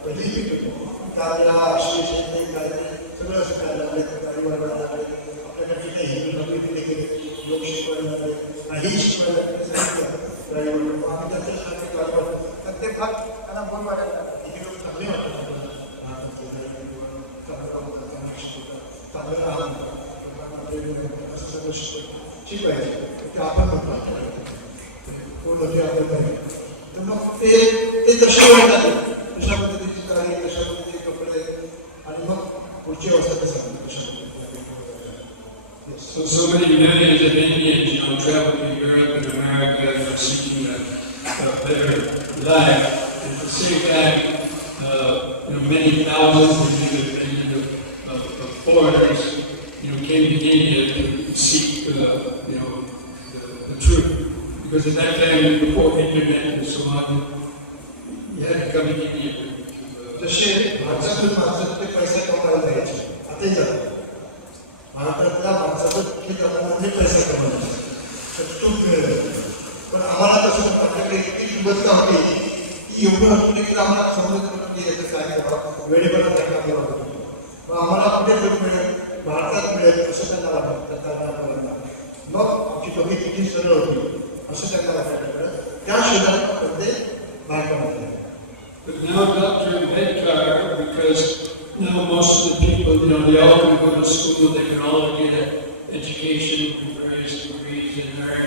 पहिली पीक होतो त्याला आश्लेषण काय सगळं असं करायला लागले, गाडी वाढवायला लागले, आपल्याकडे काही हिंदू नव्हे तिथे गेले, लोक शिकवायला लागले, काही शिकवायला लागले, आम्ही त्यांच्यासाठी गाडवा तर ते फार त्यांना बोल वाटायला लागलं. इथे लोक चांगले वाटतात चांगलं राहणं असं सगळं शिकवायचे ते आपण म्हणतो कोण होते आपण नाही. तर मग ते तसे वाटतात तशा पद्धतीची गाडी तशा पद्धतीचे कपडे आणि मग पुढची अवस्था कसं तशा So many millions of Indians, travel to Europe and America seeking a better life. At the same time, many thousands of foreigners, came to India to seek, the truth. Because at that time, before internet and so on, you had to come to India. जसे भारतातून माणसं ते पैसा कमायला जायचे आता जातात. भारतातल्या माणसाचं ते जमान्यामध्ये पैसा कमायला खूप वेळ जातो. पण आम्हाला कसं आपल्याकडे इतकी सुबत्ता होती की एवढं असू की आम्हाला समजत नव्हतं की याचं काय करावं, वेळेपणा त्यांना वाटत होतो. मग आम्हाला कुठे लोक मिळेल, भारतात मिळेल असं त्यांना वाटत त्यांना. मग आमची टोपी किती सरळ होती असं त्यांना वाटायला त्या शोधात ते बाहेर काढायला. But now Dr. Ambedkar, because now most of the people, they all can go to school, they can all get an education with various degrees,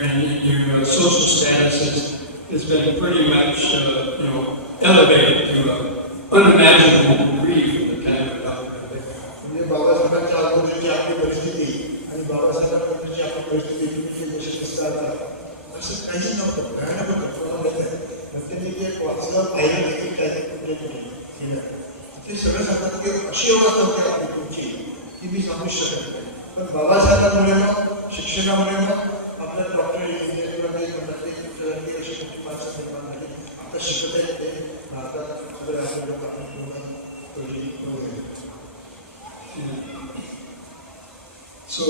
and their social status has been pretty much, elevated to an unimaginable degree from the time of Dr. Ambedkar. म्हणजे बाबासाहेबांच्या अगोदरची आपली परिस्थिती आणि बाबासाहेबांची आपली परिस्थिती जशी असतात असं काहीच नव्हतं. भयानक होतं. त्यांनी ते वाचलं पाहिलं देखील काय केलं ते सगळं सांगतात की अशी अवस्था होती आपली तुमची की मी सांगूच शकत नाही. पण बाबासाहेबांमुळे मग शिक्षणामुळे मग आपल्या डॉक्टर इंजिनियर अशी मोठी माणसं निर्माण झाली. आता शिकत आहे ते भारतात सगळं आपल्याला So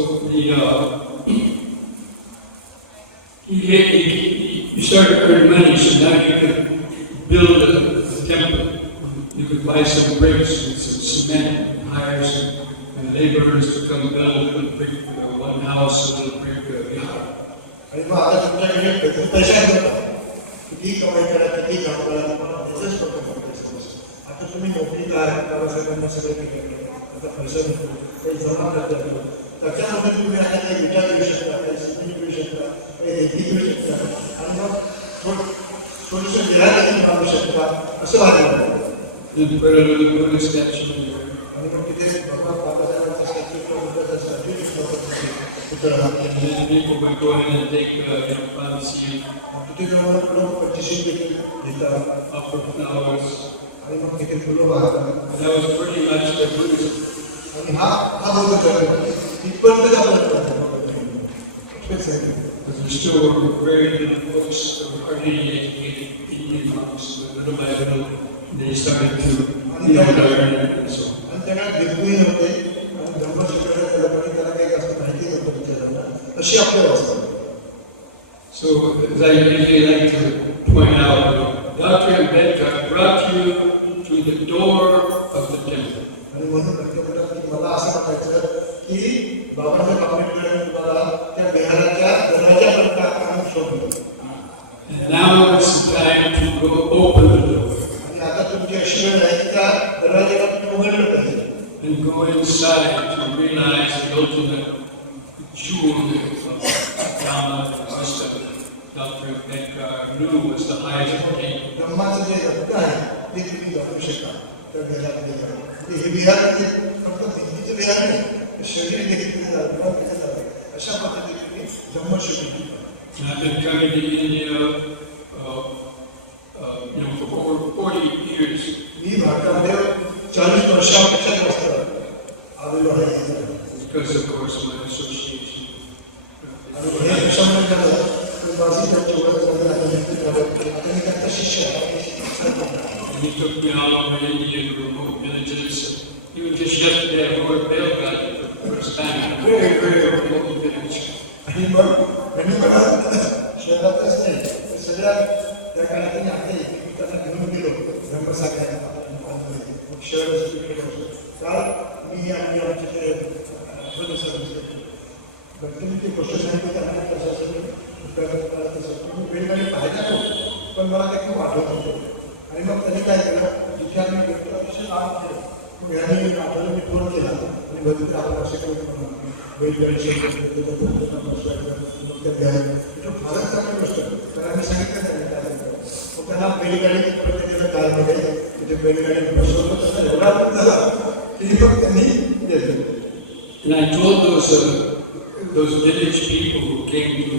you started to earn money, so now you could build a temple. You could buy some bricks with some cement and hire some laborers to come build a brick, one house, a little brick yard. आणि मग आता तुमच्याकडे पैसा करतात किती कमाई करा किती काम करा तुम्हाला त्याचाच फक्त आता तुम्ही नोकरी काय बाबासाहेबांना सगळं केलं आता पैसा नको काही जमा करता त्याच्यामध्ये तुम्ही आता काही विचार करू शकता काही सिद्धी करू शकता काही रेखी करू शकता आणि मग थोडंसं विराट मानू शकता असं व्हायला. And put a little Buddha statue in there. आणि मग तिथे भगवान बाबासाहेबांचा statue And then people would go in and take fancy तिथे जवळ 25 घेतात upper flowers. आणि मग तिथे फुलं वाहतात. And that was pretty much the Buddhism. आणि हा बौद्ध धर्म इथपर्यंत आपल्याला Because there still were very little books that were hardly educated Indian monks, but little by little they started to learn and so on. आणि त्यांना दिग्गुही होते आणि धर्म शिकवण्यात त्याला पण त्याला काही जास्त माहिती नव्हतं विचारायला अशी आपल्या अवस्था. So as I usually like to point out, Dr. Ambedkar brought you to the door of the temple. आणि म्हणून मला असं वाटायचं की बाबासाहेब आंबेडकरांनी तुम्हाला त्या विहाराच्या दरवाजापर्यंत आणून सोडलं. And now it's the time to go open the door आणि आता तुमची अशी वेळ आहे की त्या दरवाजाला तुम्ही उघडलं पाहिजे. and go inside to realize the ultimate jewel of Dhamma and wisdom Dr. Ambedkar knew was the highest aim. ब्रह्माचं जे रत्न आहे ते तुम्ही जाणू शकता त्या विहारामध्ये जाऊन. हे विहार म्हणजे फक्त भिंतीचं विहार नाही, ते शरीर देखील तिथे जातं, तिथे जातं. अशा पद्धतीने तुम्ही धम्मशक्ती. And I've been coming to India, for over 40 years. मी भारतामध्ये 40 वर्षापेक्षा जास्त आलेलो आहे. Because of course my association. आणि हे कशामुळे झालं तर माझी त्यांची ओळख झाली आणि नंतर झालं आता मी त्यांचा शिष्य आहे. And he took me all over India to remote villages. Even just yesterday I wrote Belgaum for the first time. Very, very remote village. आणि मग त्यांनी मला शहरातच नाही तर सगळ्या त्या काळात आहे मी त्यांना घेऊन गेलो धर्मसागरात. मग शहर काल मी आणि आमचे तुम्ही ती गोष्ट सांगितली त्यांना प्रशासन तुम्ही वेळेकडे पाहायचा तो पण मला ते खूप आठवत होतं. आणि मग त्यांनी काय केलं जिथे आम्ही गेलो अतिशय लाभ केलं मग ह्याने आठवलं मी फोन केला आणि भरपूर आपण असे करून वेगवेगळे फारच चांगली गोष्ट तर आम्ही सांगितलं त्यांनी काय मग त्यांना बैलगाडी प्रत्येकाला कारमध्ये तिथे बैलगाडी बसवलं तसं एवढा आनंद झाला की मग त्यांनी गेले. And I told those village people who came to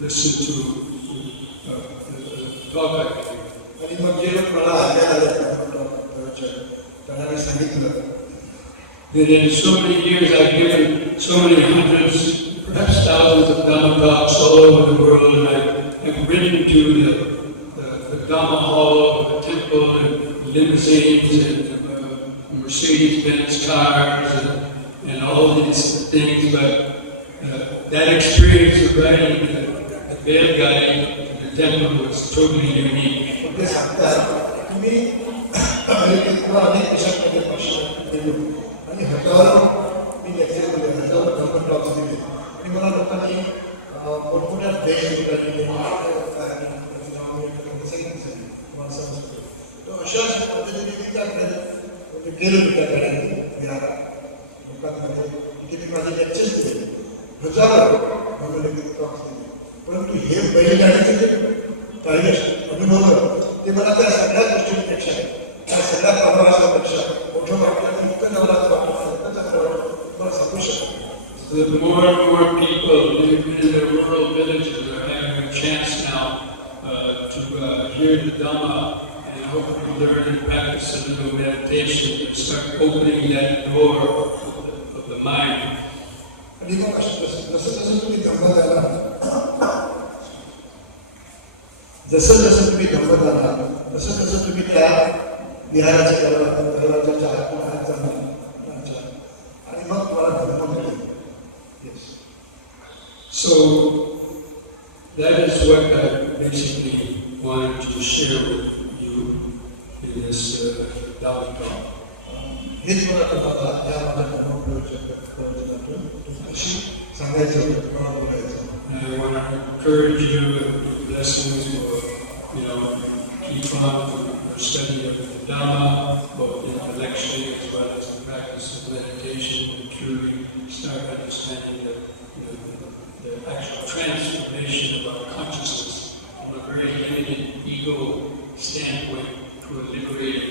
listen to the talk I gave. आणि मग जे लोक मला ऐकायला आले त्यांना मी सांगितलं That in so many years I've given so many hundreds, perhaps thousands of Dhamma talks all over the world, and I've ridden to the Dhamma hall of the temple in limousines and Mercedes-Benz cars and all these things, but that experience of riding the Belgaum to the temple was totally unique. ते सांगतात की मी अनेक देशांमध्ये भाषण केलो आणि हजारो मी लेक्चर केले हजारो धर्म टॉक्स दिले आणि मला लोकांनी मोठमोठ्या देश दिले अशा पद्धतीने मी काय केलं गेलो मी त्या घरात लोकांमध्ये तिथे मी माझे लेक्चर्स दिले हजारो टॉक्स दिले. परंतु हे बैलगाडीचे जे काही अनुभव ते मला त्या सगळ्या गोष्टींपेक्षा त्या सगळ्या प्रवासापेक्षा मोठं वाटतं इतकं नवरात्र वाटतं मला सांगू शकतो. So the more and more people living in their rural villages are having a chance now to hear the Dhamma and hopefully learn and practice a little meditation and start opening that door of the mind. आणि मग जसं तुम्ही धम्मात आला जसं तुम्ही धम्मात आला तसं तुम्ही त्या विहाराच्या दरवाजाच्या आत जाणार आणि मग तुम्हाला धर्म मिळेल. So that is what I basically wanted to share with you in this Dhamma talk. हेच मला तुम्हाला या माझ्या धर्मप्रयोजनातून अशी सांगायचं होतं तुम्हाला बोलायचं. And I want to encourage you with blessings for, keep on your study of the Dhamma, both intellectually as well as the practice of meditation, and truly start understanding the actual transformation of our consciousness from a very limited ego standpoint to a liberated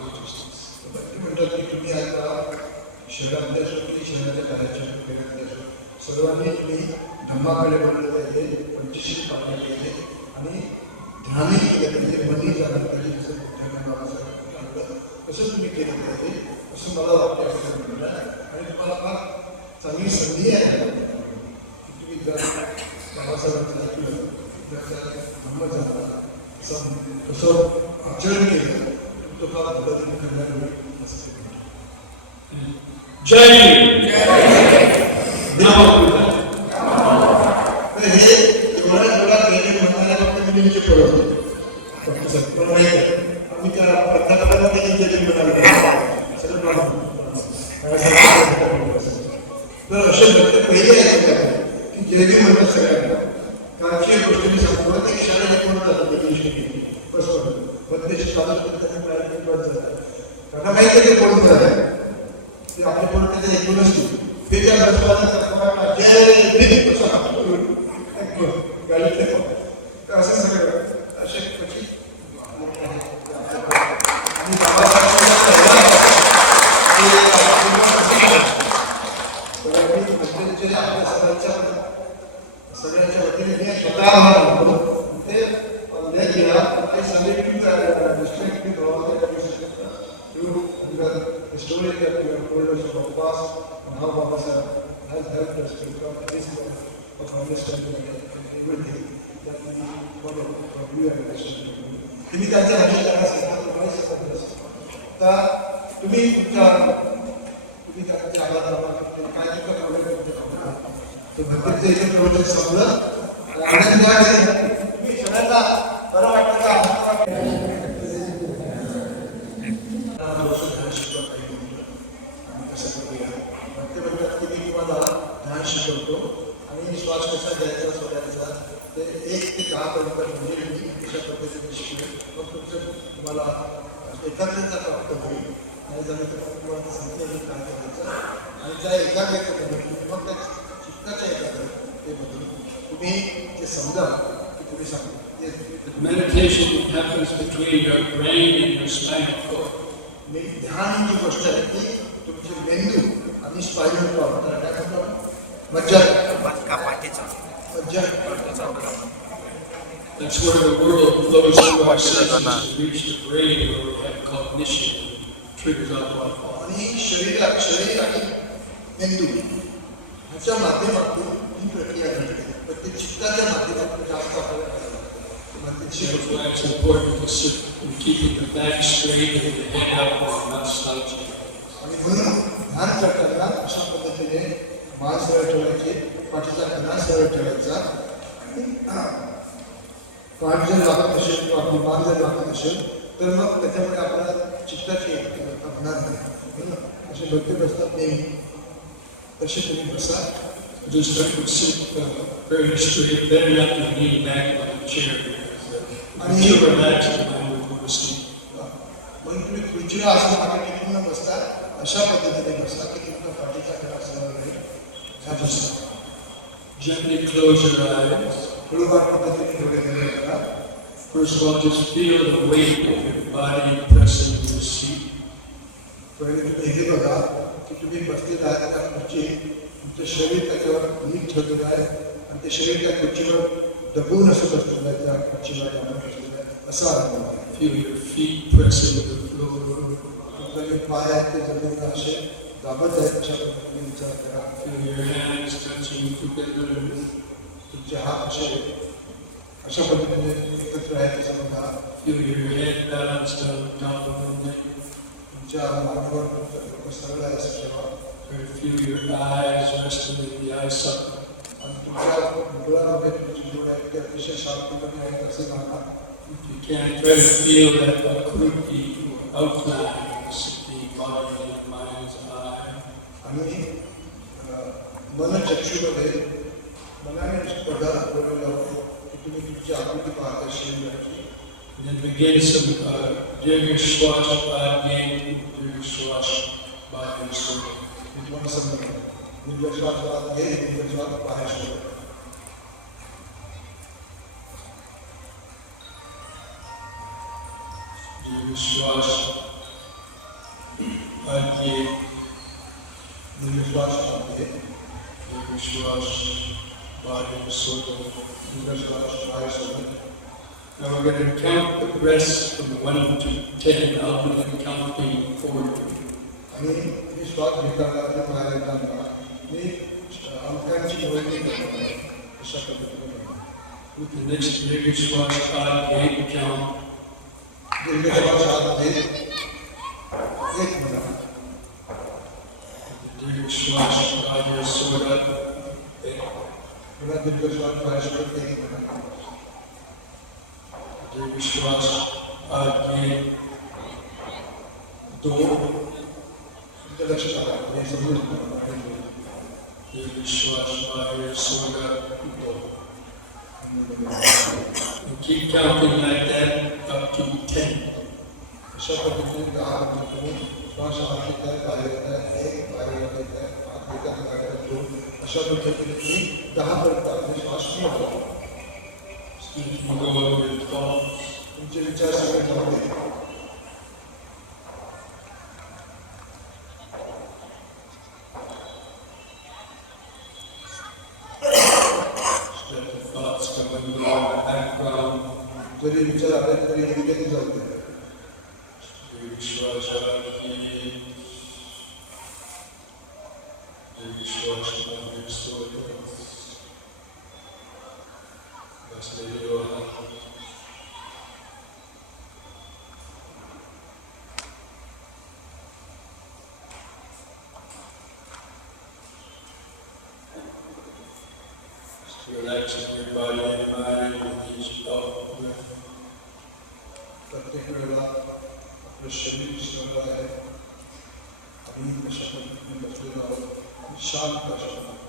consciousness. म्हणतात की तुम्ही आता शहरातल्या असो की शहराच्या बाहेरच्या खेड्यातल्या असो सर्वांनी तुम्ही धम्माकडे वळलं पाहिजे, पंचशील पाळले पाहिजे आणि ध्यानही केलं पाहिजे, मनी जाणलं पाहिजे. जसं बुद्धांनी बाबासाहेब सांगितलं कसं तुम्ही केलं पाहिजे असं मला वाटतं असं म्हणलं आणि तुम्हाला फार चांगली संधी आहे. तुम्ही जर बाबासाहेबांचं ऐकलं तर धम्म झाला कसं आचरण केलं तो फार पद्धतीने करणार होईल असं ते म्हणतात. Jai! Namo हे एवढ्या जोरात गेले म्हणताना फक्त मी पडवतो फक्त सत्पर नाही आम्ही त्या प्रत्येकाला देखील जरी म्हणालो सगळं जे जे म्हणतात सगळ्यांना कालची गोष्टी सांगतो प्रत्येक शाळेत एक म्हणत जातं परदेशी चालू त्यांनी प्रायव्हेट बस झाला त्यांना माहिती आहे ते कोण झालं ते आपले कोण त्याचे ऐकून असतील ते त्या बसवाला गाडीतले तर असं सगळं असे कशी आणि सगळ्यांच्या वतीने मी स्वतः ते the story that you have told us about the past and how Baba Sahib has helped us to become this level of understanding and everything that we follow from you and the तुम्ही त्यांच्या भाषेत तुम्ही त्यांचे आभार काय भक्तीचं इथे प्रवचन संपलं तुम्ही सगळ्यांना बरं वाटतं का शिकवतो आणि श्वास कसा घ्यायचा सोडायचा ते 1 ते 10 पर्यंत म्हणजे मी अशा पद्धतीने शिकलो मग तुमचं तुम्हाला एकाग्रता प्राप्त होईल आणि जर तुम्हाला सांगितलं काय करायचं आणि त्या एकाग्रतेमध्ये मग त्या चित्ताच्या एकाग्रतेमधून तुम्ही ते समजा की तुम्ही सांगा meditation happens between your brain and your spinal cord. ध्यान ही जी गोष्ट आहे ती तुमचे मेंदू आणि स्पायनल कॉर्ड त्यानंतर That's where the world flows through our senses to reach the brain where we have cognition, triggers out our thought. आणि शरीर आणि मेंदू ह्याच्या माध्यमातून ही प्रक्रिया घडते पण ते चित्ताच्या माध्यमातून जास्त आपल्याला That's why it's important to sit and keeping the back straight and the head up and not slouching. आणि म्हणून ध्यान करताना अशा पद्धतीने मान सरळ ठेवायची पाठीचा कणा सरळ ठेवायचा पाठ जर लागत असेल किंवा आपली मान जर लागत असेल तर मग त्याच्यामुळे आपल्याला चित्ताची एकाग्रता होणार नाही असे भक्ती बसतात नेहमी तसे तुम्ही बसा Just like to sit very straight, then you have to lean back on the chair. And you relax the mind will go to sleep. मग तुम्ही खुर्चीला असं मागे टिकून बसता अशा पद्धतीने बसता की तुमचा पाठीचा कणा सरळ राहील ह्या बसता Gently close your eyes. थोडंफार पद्धतीने डोळे बंद करा First of all, just feel the weight of your body pressing your seat. पहिले तुम्ही हे बघा की तुम्ही बसलेला आहात त्या खुर्चीत तुमचं शरीर त्याच्यावर नीट ठेवलेलं आहे आणि ते शरीर त्या खुर्चीवर दबून असं बसलेलं आहे त्या खुर्चीवर दाबून बसलेलं आहे असा अनुभव Feel your feet pressing the floor. तुमचे जे पाय आहेत ते जमिनीला असे दाबत आहेत अशा पद्धतीने विचार करा Feel your hands touching together. तुमचे हात असे अशा पद्धतीने एकत्र आहेत असं बघा Feel your head balanced on top of your neck. तुमच्या मानेवर डोकं सरळ आहे असं ठेवा Feel your eyes resting in the eye socket. आणि तुमच्या डोळ्यामध्ये तुमची डोळे आहेत ते अतिशय शांतपणे आहेत असं सांगा If you can, try to feel that akruti outlines the body and mind's eye. आणि मनचक्षुमध्ये मनाने बघा डोळे लावून की तुम्ही तुमची आकृती पाहता शरीराची And then begin some Dirga Shwash Bhagyan, Dirga Shwash Bhagyan Surya. तुम्हाला समजा निर्विश्वास घे निर्विश्वास बाहेर सोडा Dirga Shwash Bhagyan, निर्विश्वास घे Dirga Shwash Bhagyan Surya. निर्विश्वास बाहेर सोडा Now we're going to count the breaths from 1 to 10. I'll be then counting forward. आणि मी श्वास घेताना आणि बाहेर येताना मी अंकांची मोजणी करतो अशा पद्धतीने With the next Dirga Shwash Bhagyan count, निर्विश्वास हात घे 1 म्हणा Dirga Shwash Bhagyan Surya. पुन्हा निर्विश्वास बाहेर सोडत 1 म्हणा Dirga Shwash Bhagyan 2. तुमचं लक्ष टाका हे समजून And keep counting like that up to 10. अशा पद्धतीने 10 मिनिटांनी श्वास आत घेत आहे, बाहेर येत आहे, 1 बाहेर येत आहे, आत घेत आहे, बाहेर येत आहे, 2 अशा पद्धतीने तुम्ही 10 पर्यंत आपले श्वास मोजा. You go over your thoughts. तुमचे विचार सगळे थांबते. Let the thoughts come and go in the background. जरी विचार आले तरी इतके जाऊ दे. Relaxing your body and mind with each thought breath. प्रत्येक वेळेला आपलं शरीर विश्रांत आहे आणि अशा पद्धतीने बसलेलं आहोत, शांत अशा पद्धतीने.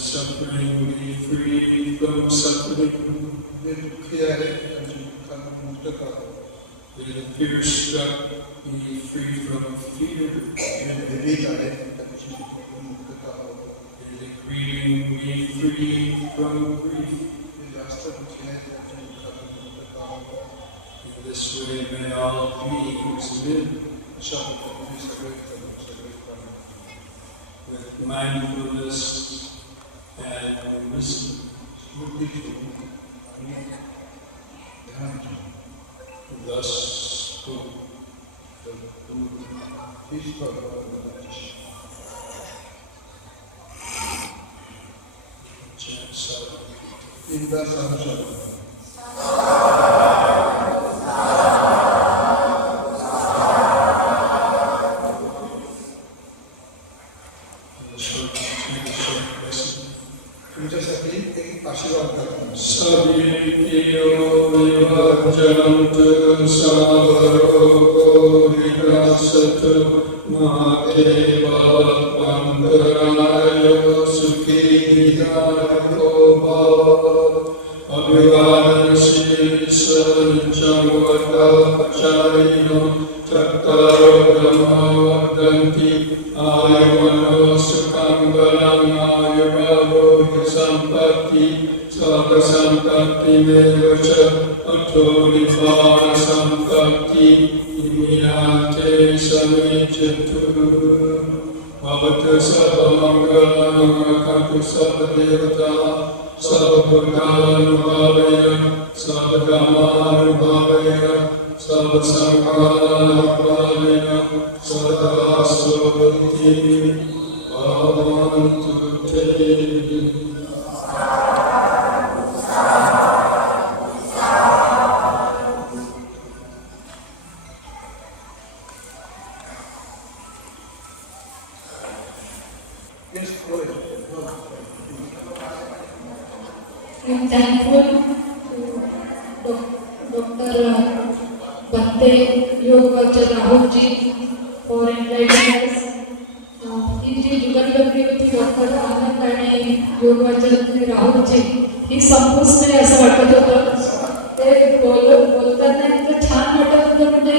Suffering, be free from suffering. जे दुःखी आहे त्यांची दुःखातून मुक्त करा. May the fear struck be free from fear. जे भयभीत आहे त्यांची दुःखातून मुक्तता हो. May the grieving be free from grief. जे जास्त दुःखी आहे त्यांची दुःखातून मुक्तता हो. In this way may all beings live अशा पद्धतीने सगळे करा. with mindfulness and wisdom. स्मृती ठेवून आणि ध्यान ठेवून. Thus spoke the Buddha. हीच भगवद्गीताची Chant silently. तीनदा सहशात तुमच्यासाठी एक आशीर्वाद करतो. Sabhitiyo vivajantu sabharogo vinasatu mahate bhavantarayo sukhi vidhako bhava abhivadansi sarjamvakacharino chattaro brahma vardanti ayamano sukham balam ayurvado sampatti Saga sampatti mevacha ato nirvana sampatti imminente samicchatu bhavata sabba mangalam rakantu sabba devata sabba bhutanubhavaya sabba dhammanubhavaya sabba sankharanubhavaya sabba asvabhati bhavantu te. Yes, go ahead. I'm thankful to Dr. Bhante Yogavachar Rahulji for inviting us. ही जी जुगलबंदी होती डॉक्टर आनंद आणि योगवाचर राहुलजी ही संपूच नाही असं वाटत होतं. ते बोलताना इतकं छान वाटत होतं, म्हणजे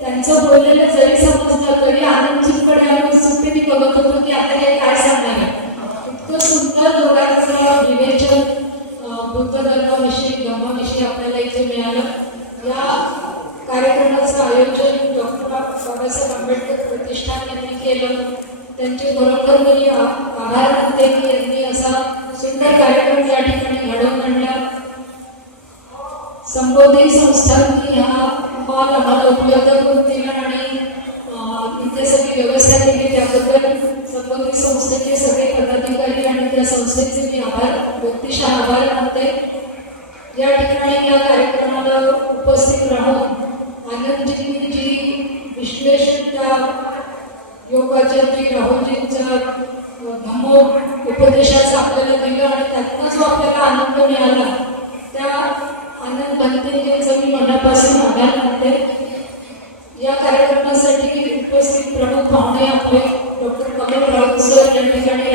त्यांचं बोललेलं जरी समजलं तरी आनंदजींकडे आम्ही उत्सुकतेने बघत होतो की आता हे काय सांगणार आहे. इतकं सुंदर जोराचं विवेचन बुद्ध धर्माविषयी धर्माविषयी आपल्याला इथे मिळालं. या कार्यक्रमाचं आयोजन डॉक्टर बाबासाहेब आंबेडकर प्रतिष्ठान यांनी केलं. त्यांचे बरोबर मी आभार मानते की यांनी असा सुंदर कार्यक्रम या ठिकाणी घडवून आणला. संबोधी संस्थांनी हा हॉल आम्हाला उपलब्ध करून दिला आणि इथे सगळी व्यवस्था केली. त्याबद्दल संबोधी संस्थेचे सगळे पदाधिकारी आणि त्या संस्थेचे मी व्यक्तिशः आभार मानते. या ठिकाणी या कार्यक्रमाला उपस्थित राहून आनंदजींनी जी विश्लेषण त्या योगाचार्य राहुलजींचा धम्मो उपदेशाचा आपल्याला दिलं आणि त्यातनं जो आपल्याला आनंद मिळाला त्या आनंद भंतेचं मी मनापासून आभार मानते. या कार्यक्रमासाठी उपस्थित प्रमुख पाहुणे आपले डॉक्टर कमल राऊत सर या ठिकाणी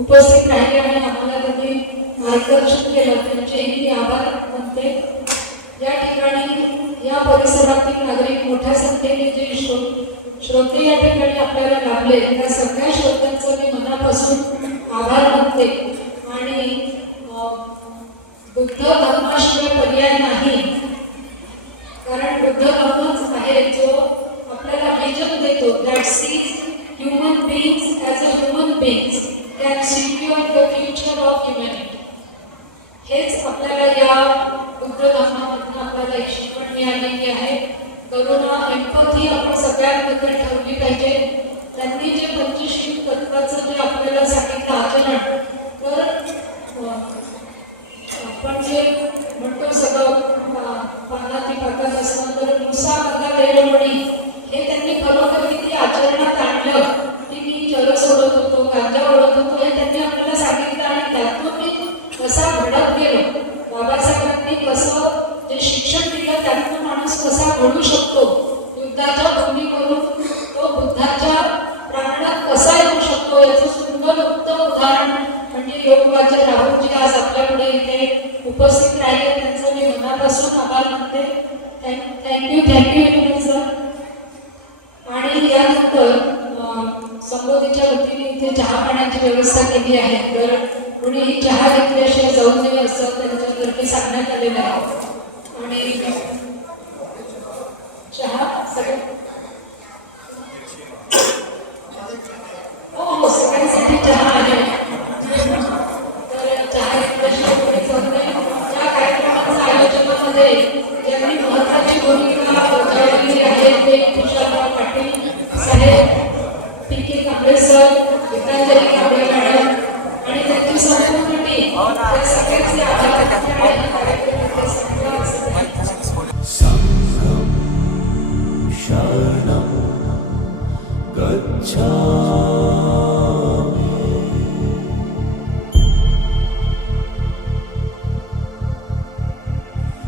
उपस्थित राहिले आणि आम्हाला त्यांनी मार्गदर्शन केलं, त्यांचेही आभार मानते. या ठिकाणी या परिसरातील नागरिक मोठ्या संख्येने जे श्रोते या ठिकाणी आपल्याला लाभले त्या सगळ्या श्रोत्यांचा मी मनापासून आभार मानते. आणि बुद्ध धर्माशिवाय पर्याय नाही, कारण बुद्ध धर्मच आहे जो आपल्याला विजन देतो that sees human beings as a human beings can secure the future of humanity. हेच आपल्याला या बुद्ध धर्मामधून आपल्याला एक शिकवण मिळालेली आहे. करुणा एम्पथी आपण सगळ्यांबद्दल ठेवली पाहिजे. त्यांनी जे पंचशील तत्वाचं जे आपल्याला सांगितलं आचरण, तर आपण जे म्हणतो सगळं पानाती पाकत असणं, तर मुसा गंगा वेरमणी हे त्यांनी खरोखर किती आचरणात आणलं की मी जल सोडत होतो, गांजा ओढत होतो हे त्यांनी आपल्याला सांगितलं आणि त्यातून मी कसा घडत गेलो. बाबासाहेबांनी कसं जे शिक्षण दिलं त्यातून माणूस कसा घडू शकतो, युद्धाच्या भूमीवरून तो बुद्धाच्या प्रांगणात कसा येऊ शकतो याचं सुंदर उत्तम उदाहरण म्हणजे योगवाचे राहुलजी आज आपल्यापुढे इथे उपस्थित राहिले. त्यांचं मी मनापासून आभार मानते. Thank you sir. आणि यानंतर संबोधीच्या वतीने इथे चहा पाण्याची व्यवस्था केली आहे. तर कुणीही चहा घेतल्याशिवाय जाऊ नये असं त्यांच्यातर्फे सांगण्यात आलेलं आहे. आणि चहा सगळं हो सगळ्यांसाठी चहा आहे. तर चहा घेतल्याशिवाय कोणी जाऊ नये. या कार्यक्रमाच्या आयोजनामध्ये ज्यांनी महत्त्वाची भूमिका बजावलेली आहे ते Tusharrao Patil saheb, P K. Kamble sir, Geetanjali Kamble madam आणि त्यांची संपूर्ण टीम या सगळ्यांचे आभार. शरणं गच्छामि.